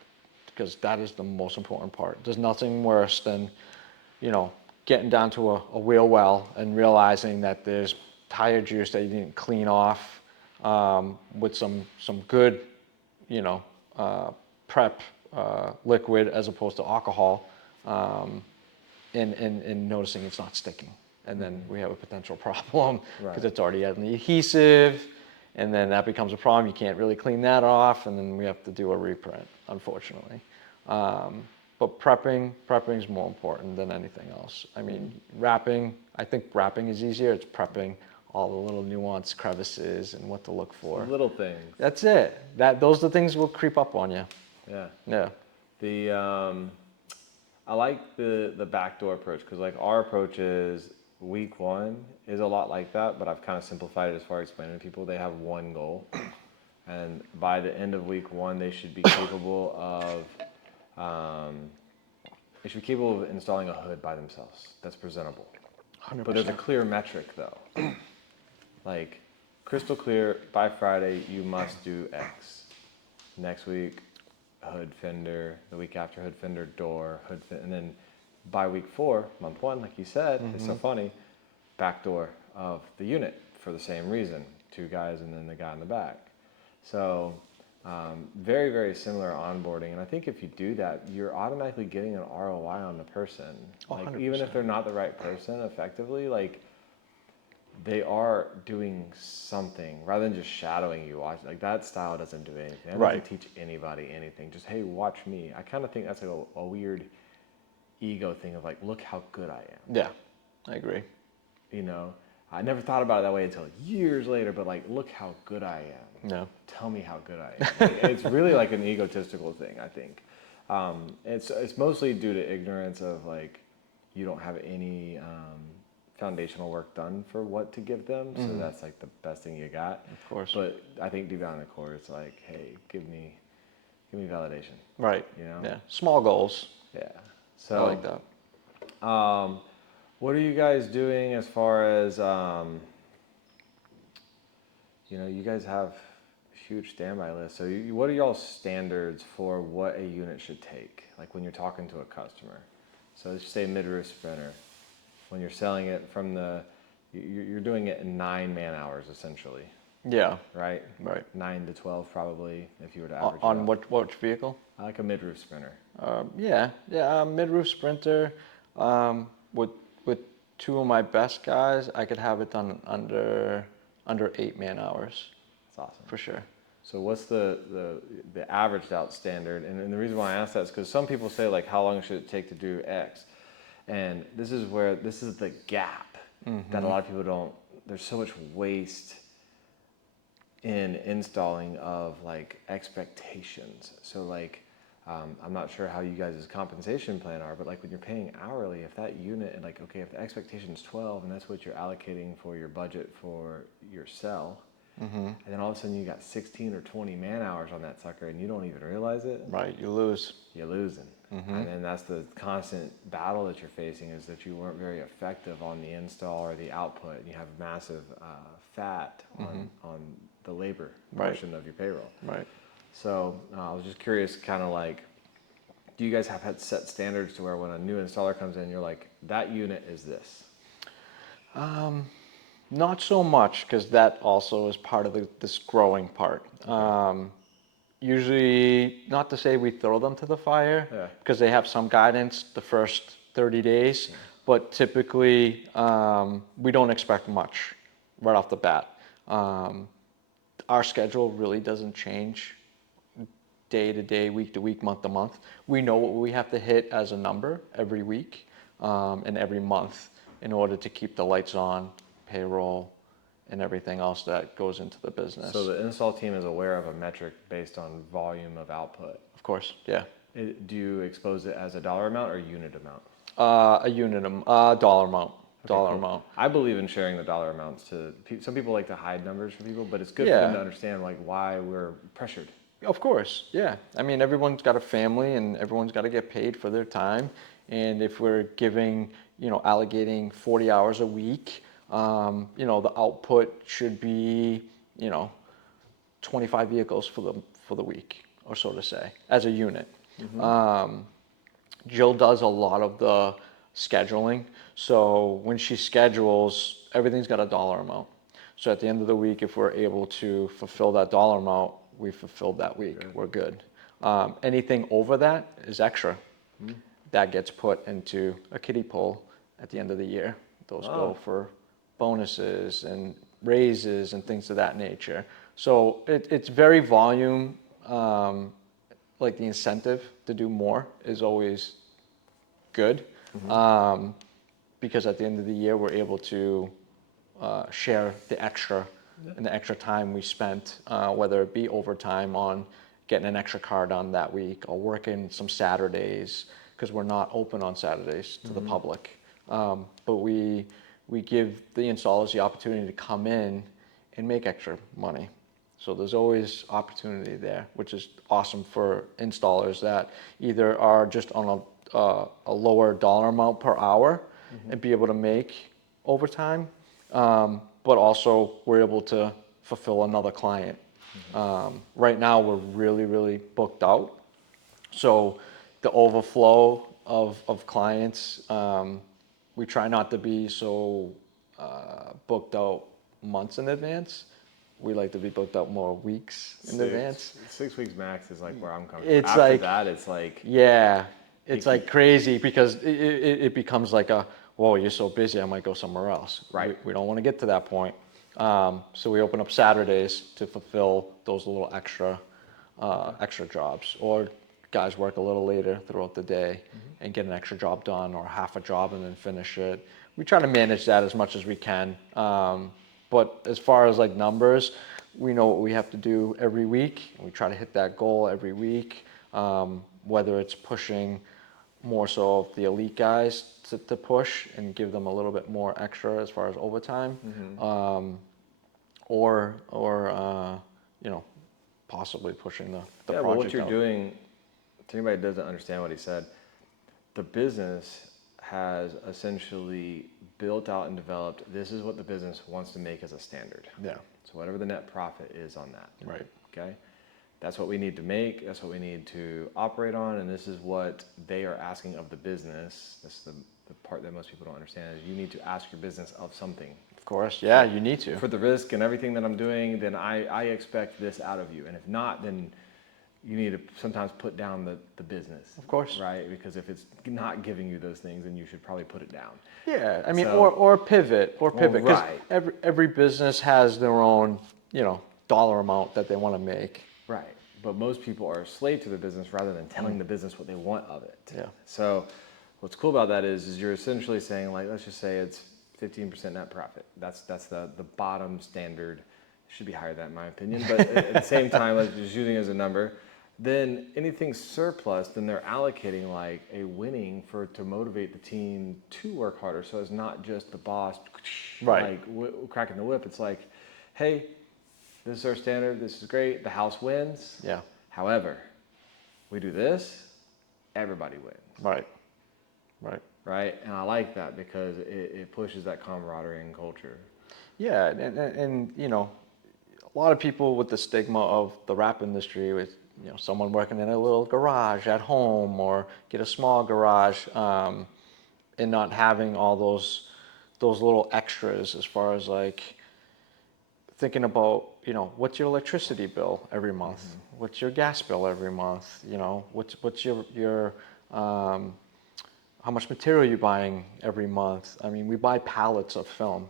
because that is the most important part. There's nothing worse than, you know, getting down to a wheel well and realizing that there's tire juice that you didn't clean off with some good, you know, prep liquid as opposed to alcohol, and noticing it's not sticking. And then we have a potential problem because it's already had an adhesive, and then that becomes a problem. You can't really clean that off, and then we have to do a reprint, unfortunately. But prepping is more important than anything else. I mean, wrapping, I think wrapping is easier. It's prepping all the little nuanced crevices and what to look for. Little things. That's it. Those are the things will creep up on you. Yeah. Yeah. I like the backdoor approach because like our approach is week one is a lot like that, but I've kind of simplified it as far as explaining to people. They have one goal, and by the end of week one, they should be capable of installing a hood by themselves. That's presentable. 100%. But there's a clear metric though. Like crystal clear, by Friday you must do X. Next week, hood fender. The week after, hood fender, door, hood fender, and then by week 4, month 1, like you said, it's so funny, back door of the unit for the same reason. 2 guys and then the guy in the back. So very, very similar onboarding. And I think if you do that, you're automatically getting an ROI on the person. Like 100%. even if they're not the right person effectively, like they are doing something rather than just shadowing you. Watch like that style doesn't do anything. That doesn't teach anybody anything. Just hey, watch me. I kind of think that's like a weird ego thing of like, look how good I am. Yeah, I agree. You know, I never thought about it that way until years later. But like, look how good I am. No. Tell me how good I am. Like, it's really like an egotistical thing. I think it's mostly due to ignorance of like you don't have any foundational work done for what to give them. So that's like the best thing you got. Of course. But I think deep down in the core, it's like, hey, give me validation. Right. You know. Yeah. Small goals. Yeah. I So like that. what are you guys doing as far as you know, you guys have a huge standby list. So what are y'all's standards for what a unit should take? Like when you're talking to a customer. So let's say mid-roof sprinter. When you're selling it from you're doing it in 9 man hours essentially, Yeah. right? Right. 9 to 12 probably if you were to average it On out. what vehicle? Like a mid-roof sprinter. Yeah. Mid-roof Sprinter. With 2 of my best guys, I could have it done under 8 man hours That's awesome. for sure. So what's the averaged out standard? And the reason why I ask that is because some people say like, how long should it take to do X? And this is the gap that a lot of people don't there's so much waste in installing of like expectations. So like, I'm not sure how you guys' compensation plan are, but like when you're paying hourly, if that unit, and like, okay, if the expectation is 12 and that's what you're allocating for your budget for your cell, and then all of a sudden you got 16 or 20 man hours on that sucker and you don't even realize it, Right, you lose. you're losing. And then that's the constant battle that you're facing, is that you weren't very effective on the install or the output, and you have massive fat on the labor portion of your payroll. Right. So I was just curious, kind of like, do you guys have had set standards to where when a new installer comes in, you're like, that unit is this? Not so much, because that also is part of this growing part. Usually, not to say we throw them to the fire, Yeah. because they have some guidance the first 30 days, but typically we don't expect much right off the bat. Our schedule really doesn't change day to day, week to week, month to month. We know what we have to hit as a number every week and every month in order to keep the lights on, payroll, and everything else that goes into the business. So the install team is aware of a metric based on volume of output. Of course, yeah. Do you expose it as a dollar amount or unit amount? A unit, dollar amount. Dollar amount. I believe in sharing the dollar amounts to some people like to hide numbers from people, but it's good for Yeah. them to understand like why we're pressured. Of course, yeah. I mean, everyone's got a family and everyone's got to get paid for their time. And if we're giving, allocating 40 hours a week, the output should be, 25 vehicles for the week, or so to say, as a unit. Jill does a lot of the scheduling. So when she schedules, everything's got a dollar amount. So at the end of the week, if we're able to fulfill that dollar amount, we fulfilled that week. Good. We're good. Anything over that is extra. That gets put into a kiddie pool at the end of the year. Those go for bonuses and raises and things of that nature. So it's very volume. Like the incentive to do more is always good, because at the end of the year we're able to share the extra and the extra time we spent, whether it be overtime on getting an extra car done that week or working some Saturdays, because we're not open on Saturdays to the public. But we give the installers the opportunity to come in and make extra money. So there's always opportunity there, which is awesome for installers that either are just on a lower dollar amount per hour and be able to make overtime, but also we're able to fulfill another client. Right now we're really, really booked out. So the overflow of clients, we try not to be so booked out months in advance. We like to be booked out more weeks in advance. 6 weeks max is like where I'm coming It's from. After like- that, it's like, Yeah, it's like crazy, because it becomes like whoa, you're so busy, I might go somewhere else. Right. We don't want to get to that point. So we open up Saturdays to fulfill those little extra jobs, or guys work a little later throughout the day and get an extra job done, or half a job and then finish it. We try to manage that as much as we can. But as far as like numbers, we know what we have to do every week, and we try to hit that goal every week. Whether it's pushing more so of the elite guys to push and give them a little bit more extra as far as overtime, or possibly pushing the yeah, project well, what you're out. doing, to anybody that doesn't understand what he said, the business has essentially built out and developed, this is what the business wants to make as a standard. Yeah, So whatever the net profit is on that. right. Okay? That's what we need to make, that's what we need to operate on, and this is what they are asking of the business. This is the part that most people don't understand, is you need to ask your business of something. Of course, yeah, you need to. For the risk and everything that I'm doing, then I expect this out of you. And if not, then you need to sometimes put down the business. Of course. Right? Because if it's not giving you those things, then you should probably put it down. Yeah, I mean, So- or pivot, because right. every business has their own, dollar amount that they want to make. Right. But most people are a slave to the business rather than telling the business what they want of it. Yeah. So what's cool about that is you're essentially saying, like, let's just say it's 15% net profit. That's the bottom standard. Should be higher than that in my opinion, but at the same time, let's just using it as a number. Then anything surplus, then they're allocating like a winning to motivate the team to work harder. So it's not just the boss Right. like cracking the whip. It's like, hey, this is our standard. This is great. The house wins. Yeah. However, we do this, everybody wins. Right. Right. Right. And I like that because it pushes that camaraderie and culture. Yeah, and you know, a lot of people with the stigma of the rap industry with, you know, someone working in a little garage at home or get a small garage, and not having all those little extras as far as like thinking about, you know, what's your electricity bill every month? Mm-hmm. What's your gas bill every month? You know, what's your how much material you're buying every month? I mean, we buy pallets of film,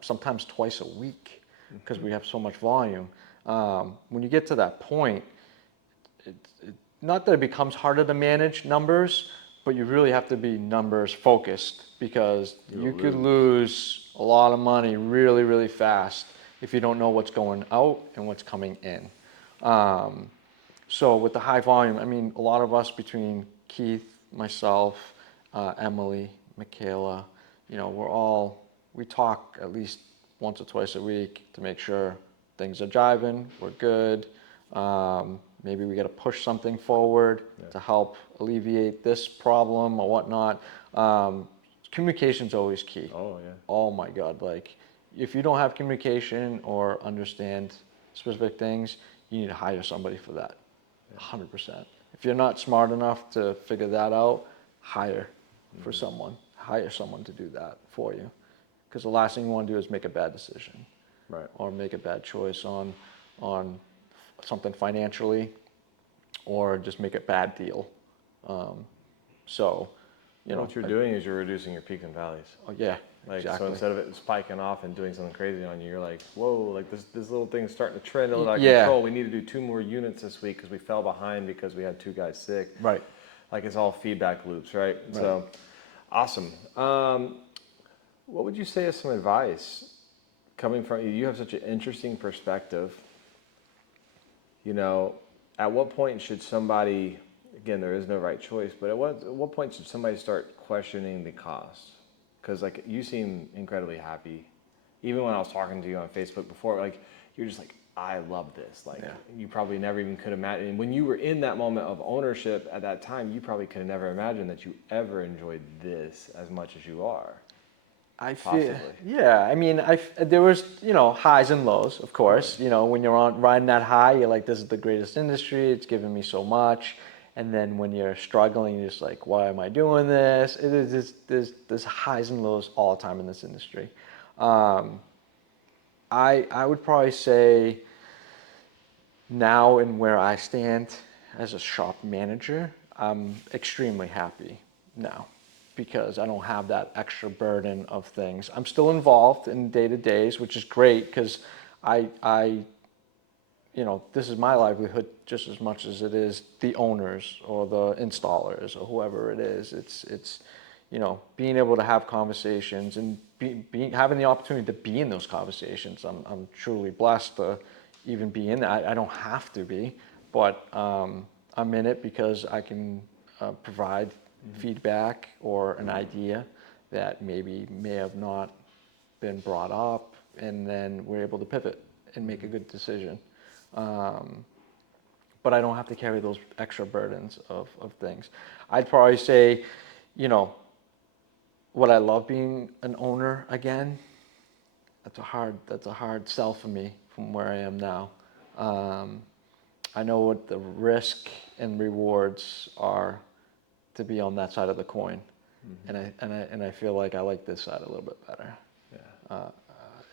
sometimes twice a week because we have so much volume. When you get to that point, not that it becomes harder to manage numbers, but you really have to be numbers focused because you could lose a lot of money really, really fast if you don't know what's going out and what's coming in. So with the high volume, I mean, a lot of us between Keith, myself, Emily, Michaela, you know, we talk at least once or twice a week to make sure things are jiving, we're good. Maybe we got to push something forward to help alleviate this problem or whatnot. Communication's always key. Oh, yeah. Oh my God. Like if you don't have communication or understand specific things, you need to hire somebody for that. 100%. If you're not smart enough to figure that out, hire someone to do that for you. Because the last thing you want to do is make a bad decision. Right. Or make a bad choice on something financially, or just make a bad deal. So, you know, what you're doing is you're reducing your peaks and valleys. Oh yeah, Like, exactly. so instead of it spiking off and doing something crazy on you, you're like, whoa, like this little thing's starting to trend a little out of Yeah. control. We need to do 2 more units this week because we fell behind because we had 2 guys sick. Right. Like it's all feedback loops, right? So, awesome. What would you say is some advice coming from you? You have such an interesting perspective. You know, at what point should somebody, again, there is no right choice, but at what point should somebody start questioning the cost? Because like you seem incredibly happy. Even when I was talking to you on Facebook before, like you're just like, I love this. Like you probably never even could imagine. When you were in that moment of ownership at that time, you probably could have never imagined that you ever enjoyed this as much as you are. I feel, Possibly. yeah. I mean, there was, you know, highs and lows, of course. Right. You know, when you're riding that high, you're like, this is the greatest industry. It's given me so much. And then when you're struggling, you're just like, why am I doing this? It is just, there's highs and lows all the time in this industry. I would probably say now and where I stand as a shop manager, I'm extremely happy now, because I don't have that extra burden of things. I'm still involved in day-to-days, which is great because I, you know, this is my livelihood just as much as it is the owners or the installers or whoever it is. It's you know, being able to have conversations and having the opportunity to be in those conversations. I'm truly blessed to even be in that. I don't have to be, but I'm in it because I can provide feedback or an idea that may have not been brought up, and then we're able to pivot and make a good decision. But I don't have to carry those extra burdens of things. I'd probably say, you know, would I love being an owner again? That's a hard sell for me from where I am now. I know what the risk and rewards are to be on that side of the coin, and I feel like I like this side a little bit better. Yeah.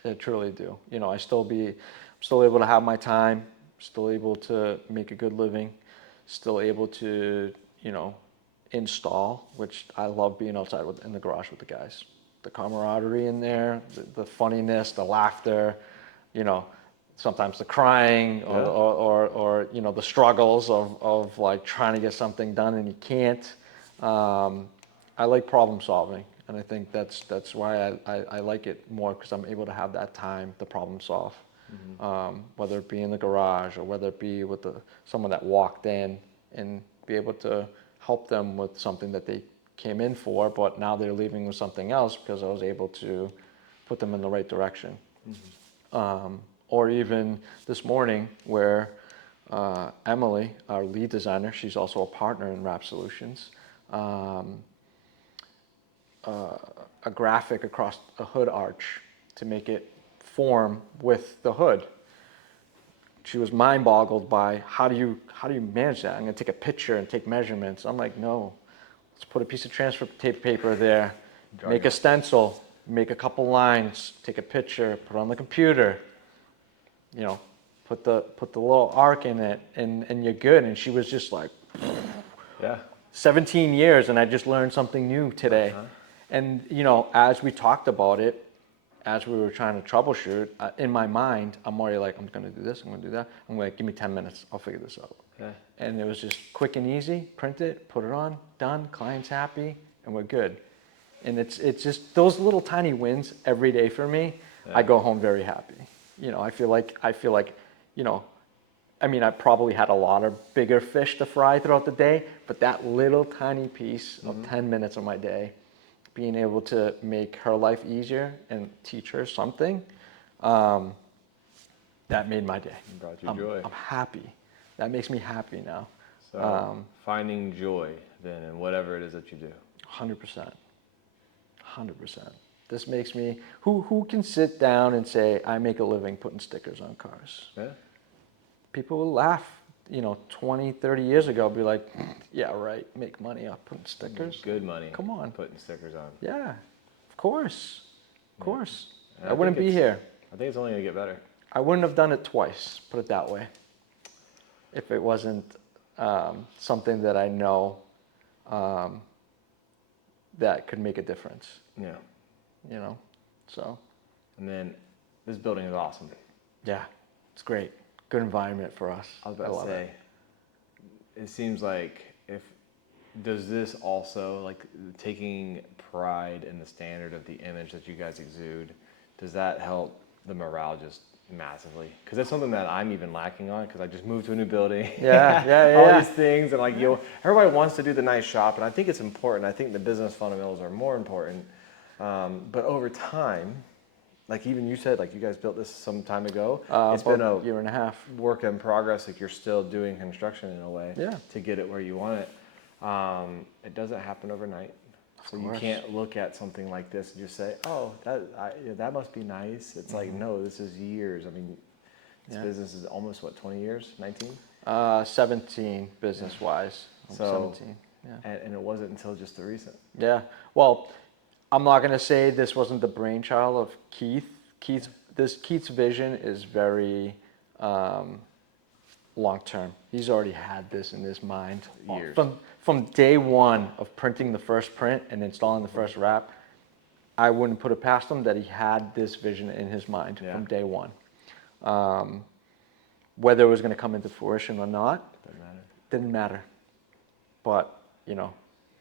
I truly do. You know, I'm still able to have my time, still able to make a good living, still able to, you know, install, which I love being outside in the garage with the guys. The camaraderie in there, the funniness, the laughter, you know, sometimes the crying or you know, the struggles of like trying to get something done and you can't. I like problem solving. And I think that's why I like it more, because I'm able to have that time to problem solve. Whether it be in the garage or whether it be with someone that walked in, and be able to help them with something that they came in for, but now they're leaving with something else because I was able to put them in the right direction. Or even this morning where Emily, our lead designer, she's also a partner in Wrap Solutions, a graphic across a hood arch to make it form with the hood. She was mind boggled by how do you manage that? I'm gonna take a picture and take measurements. I'm like, no, let's put a piece of transfer tape paper there, make a stencil, make a couple lines, take a picture, put it on the computer, you know, put the little arc in it, and you're good. And she was just like, Yeah. 17 years, and I just learned something new today. And you know, as we talked about it, as we were trying to troubleshoot, in my mind, I'm already like, I'm gonna do this, I'm gonna do that. I'm like, give me 10 minutes, I'll figure this out. Yeah. And it was just quick and easy, print it, put it on, done, client's happy, and we're good. And it's just those little tiny wins every day for me. I go home very happy. You know, I feel like, you know, I mean, I probably had a lot of bigger fish to fry throughout the day, but that little tiny piece of 10 minutes of my day, being able to make her life easier and teach her something, that made my day. Brought you joy. I'm happy. That makes me happy now. So finding joy then in whatever it is that you do. 100%. 100%. This makes me, who can sit down and say, I make a living putting stickers on cars? Yeah. People will laugh, you know, 20, 30 years ago, be like, yeah, right, make money off putting stickers. Good money. Come on. Putting stickers on. Yeah, of course. Of course. And I wouldn't think be here. I think it's only gonna get better. I wouldn't have done it twice, put it that way, if it wasn't something that I know that could make a difference, Yeah. you know? So, And then this building is awesome. yeah, it's great. Good environment for us. I was about to love say, it seems like does this also, like taking pride in the standard of the image that you guys exude, does that help the morale just massively? Because that's something that I'm even lacking on, because I just moved to a new building. Yeah. All these things, and like, everybody wants to do the nice shop, and I think it's important. I think the business fundamentals are more important. But over time, like even you said, like you guys built this some time ago. It's been a year and a half. work in progress. Like you're still doing construction in a way to get it where you want it. It doesn't happen overnight. So you can't look at something like this and just say, "Oh, that must be nice." It's like, no, this is years. I mean, this business is almost what, 20 years, 19? 17 business-wise. So, 17. Yeah. And it wasn't until just the recent. Yeah. Well, I'm not gonna say this wasn't the brainchild of Keith. Keith's vision is very long-term. He's already had this in his mind Years. From day one of printing the first print and installing the first wrap. I wouldn't put it past him that he had this vision in his mind from day one. Whether it was going to come into fruition or not, didn't matter. But you know,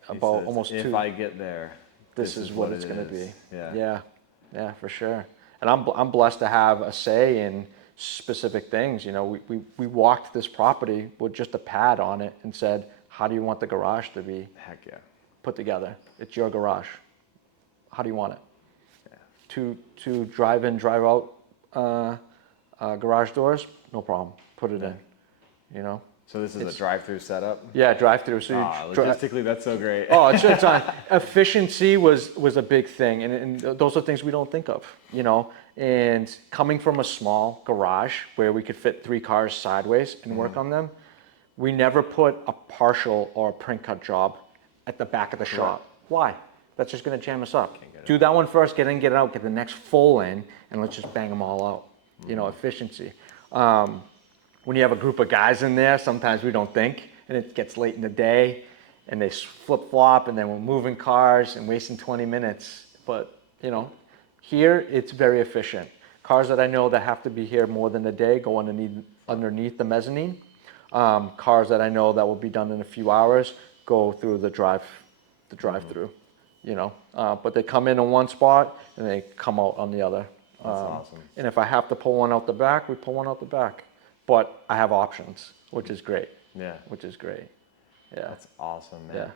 about says, almost if I get there, this is what it's going to be. Yeah. Yeah, for sure. And I'm blessed to have a say in specific things. You know, we walked this property with just a pad on it and said, how do you want the garage to be Heck yeah. put together? It's your garage. How do you want it? Yeah. To drive in, drive out garage doors, no problem. Put it in, you know? So this is a drive-through setup? Yeah, drive-through. So logistically, that's so great. Oh, it's on. Efficiency was a big thing, and those are things we don't think of, you know. And coming from a small garage where we could fit 3 cars sideways and work on them, we never put a partial or a print cut job at the back of the shop. Why? That's just going to jam us up. Do that one first, get in, get out, get the next full in, and let's just bang them all out. You know, efficiency. When you have a group of guys in there, sometimes we don't think, and it gets late in the day, and they flip-flop, and then we're moving cars and wasting 20 minutes. But, you know, here it's very efficient. Cars that I know that have to be here more than a day go underneath the mezzanine. Cars that I know that will be done in a few hours go through the drive-through. but they come in one spot and they come out on the other. That's awesome. And if I have to pull one out the back, we pull one out the back. But I have options, which is great. Yeah. Which is great. Yeah. That's awesome, man. Yeah.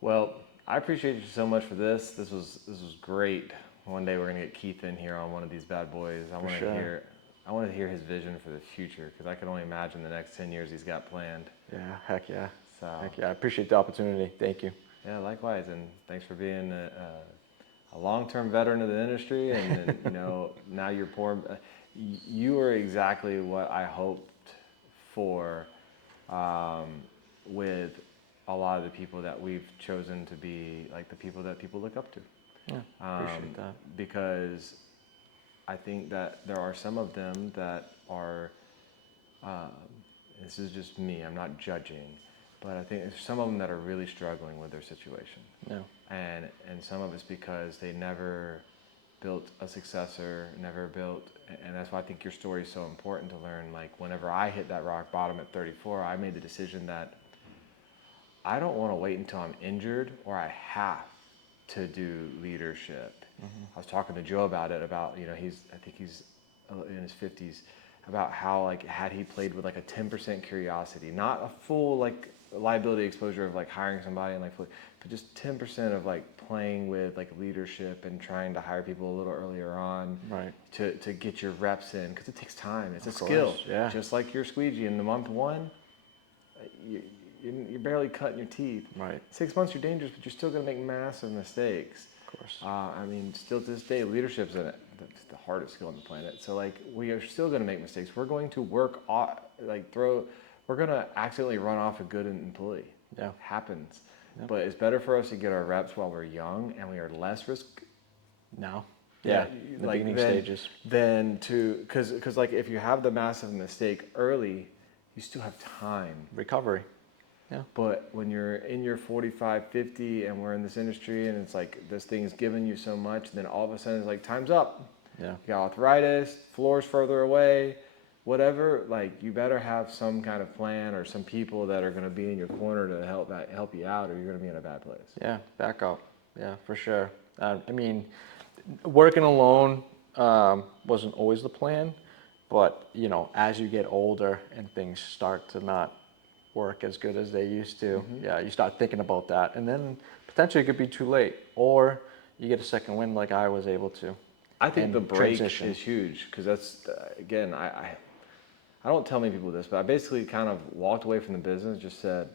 Well, I appreciate you so much for this. This was great. One day we're gonna get Keith in here on one of these bad boys. I want to hear his vision for the future, because I can only imagine the next 10 years he's got planned. Yeah. Heck yeah. So Heck yeah. I appreciate the opportunity. Thank you. yeah, likewise, and thanks for being a long-term veteran of the industry, and now you're you are exactly what I hoped for with a lot of the people that we've chosen to be like the people that people look up to. Yeah. Appreciate that. Because I think that there are some of them that are, this is just me, I'm not judging, but I think there's some of them that are really struggling with their situation. Yeah. And some of it's because they never built a successor, and that's why I think your story is so important to learn. Like, whenever I hit that rock bottom at 34, I made the decision that I don't want to wait until I'm injured or I have to do leadership. I was talking to Joe about it, I think he's in his 50s, about how, like, had he played with like a 10% curiosity, not a full like liability exposure of like hiring somebody and like, but just 10% of like playing with like leadership and trying to hire people a little earlier on, Right. to get your reps in, because it takes time. It's a Of course, skill. yeah. Just like your squeegee in the month one, you're barely cutting your teeth. Right. 6 months you're dangerous, but you're still going to make massive mistakes. Of course. I mean, still to this day, leadership's the hardest skill on the planet. So like, we are still going to make mistakes. We're going to work we're going to accidentally run off a good employee. Yeah. It happens. Yep. But it's better for us to get our reps while we're young and we are less risk. Now. Yeah. The beginning stages. Then because like, if you have the massive mistake early, you still have time. Recovery. Yeah. But when you're in your 45, 50, and we're in this industry and it's like this thing's giving you so much, then all of a sudden it's like, time's up. Yeah. You got arthritis, floor's further away, whatever. Like, you better have some kind of plan or some people that are going to be in your corner to help you out, or you're going to be in a bad place. Yeah. Back up. Yeah, for sure. I mean, working alone wasn't always the plan, but as you get older and things start to not work as good as they used to, yeah, you start thinking about that, and then potentially it could be too late, or you get a second wind like I was able to. I think and the break transition. is huge, because that's, again, I don't tell many people this, but I basically kind of walked away from the business, just said,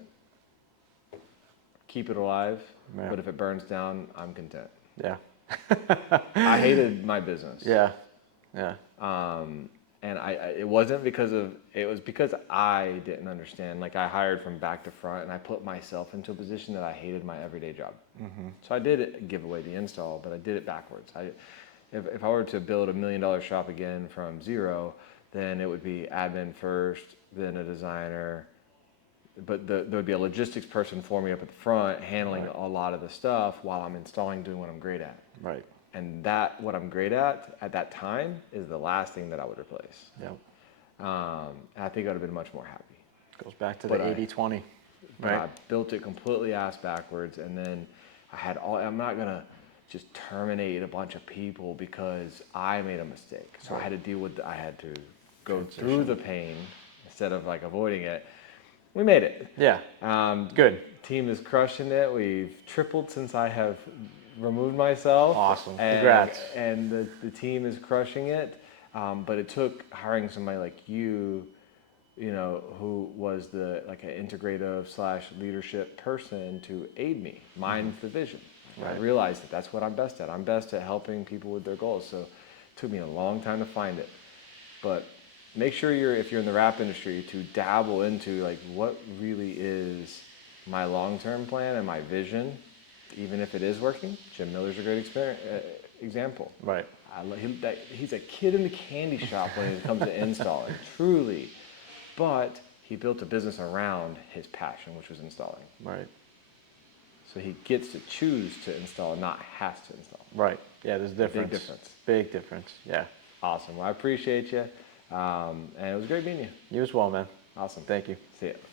keep it alive, Yeah. but if it burns down, I'm content. Yeah. I hated my business. Yeah. Yeah. And it wasn't it was because I didn't understand. Like, I hired from back to front, and I put myself into a position that I hated my everyday job. So I did give away the install, but I did it backwards. If I were to build $1 million shop again from zero, then it would be admin first, then a designer, but there would be a logistics person for me up at the front, handling Right. a lot of the stuff while I'm installing, doing what I'm great at. Right. And what I'm great at that time is the last thing that I would replace. Yeah. And I think I would have been much more happy. Goes back to But the 80-20. But Right. I built it completely ass backwards, and then I'm not gonna just terminate a bunch of people because I made a mistake. So I had to go through the pain instead of like avoiding it. We made it. Yeah. Good. Team is crushing it. We've tripled since I have removed myself. Awesome. And, Congrats. And the team is crushing it. But it took hiring somebody like you, who was an integrative / leadership person to aid me. Mine's the vision. Right. I realized that that's what I'm best at. I'm best at helping people with their goals. So it took me a long time to find it. But make sure if you're in the wrap industry, to dabble into like, what really is my long-term plan and my vision, even if it is working. Jim Miller's a great example. Right. He's a kid in the candy shop when it comes to installing, truly. But he built a business around his passion, which was installing. Right. So he gets to choose to install, not has to install. Right. Yeah, there's a difference. Big difference. Big difference. Yeah. Awesome. Well, I appreciate you. And it was great meeting you. You as well, man. Awesome. Thank you. See ya.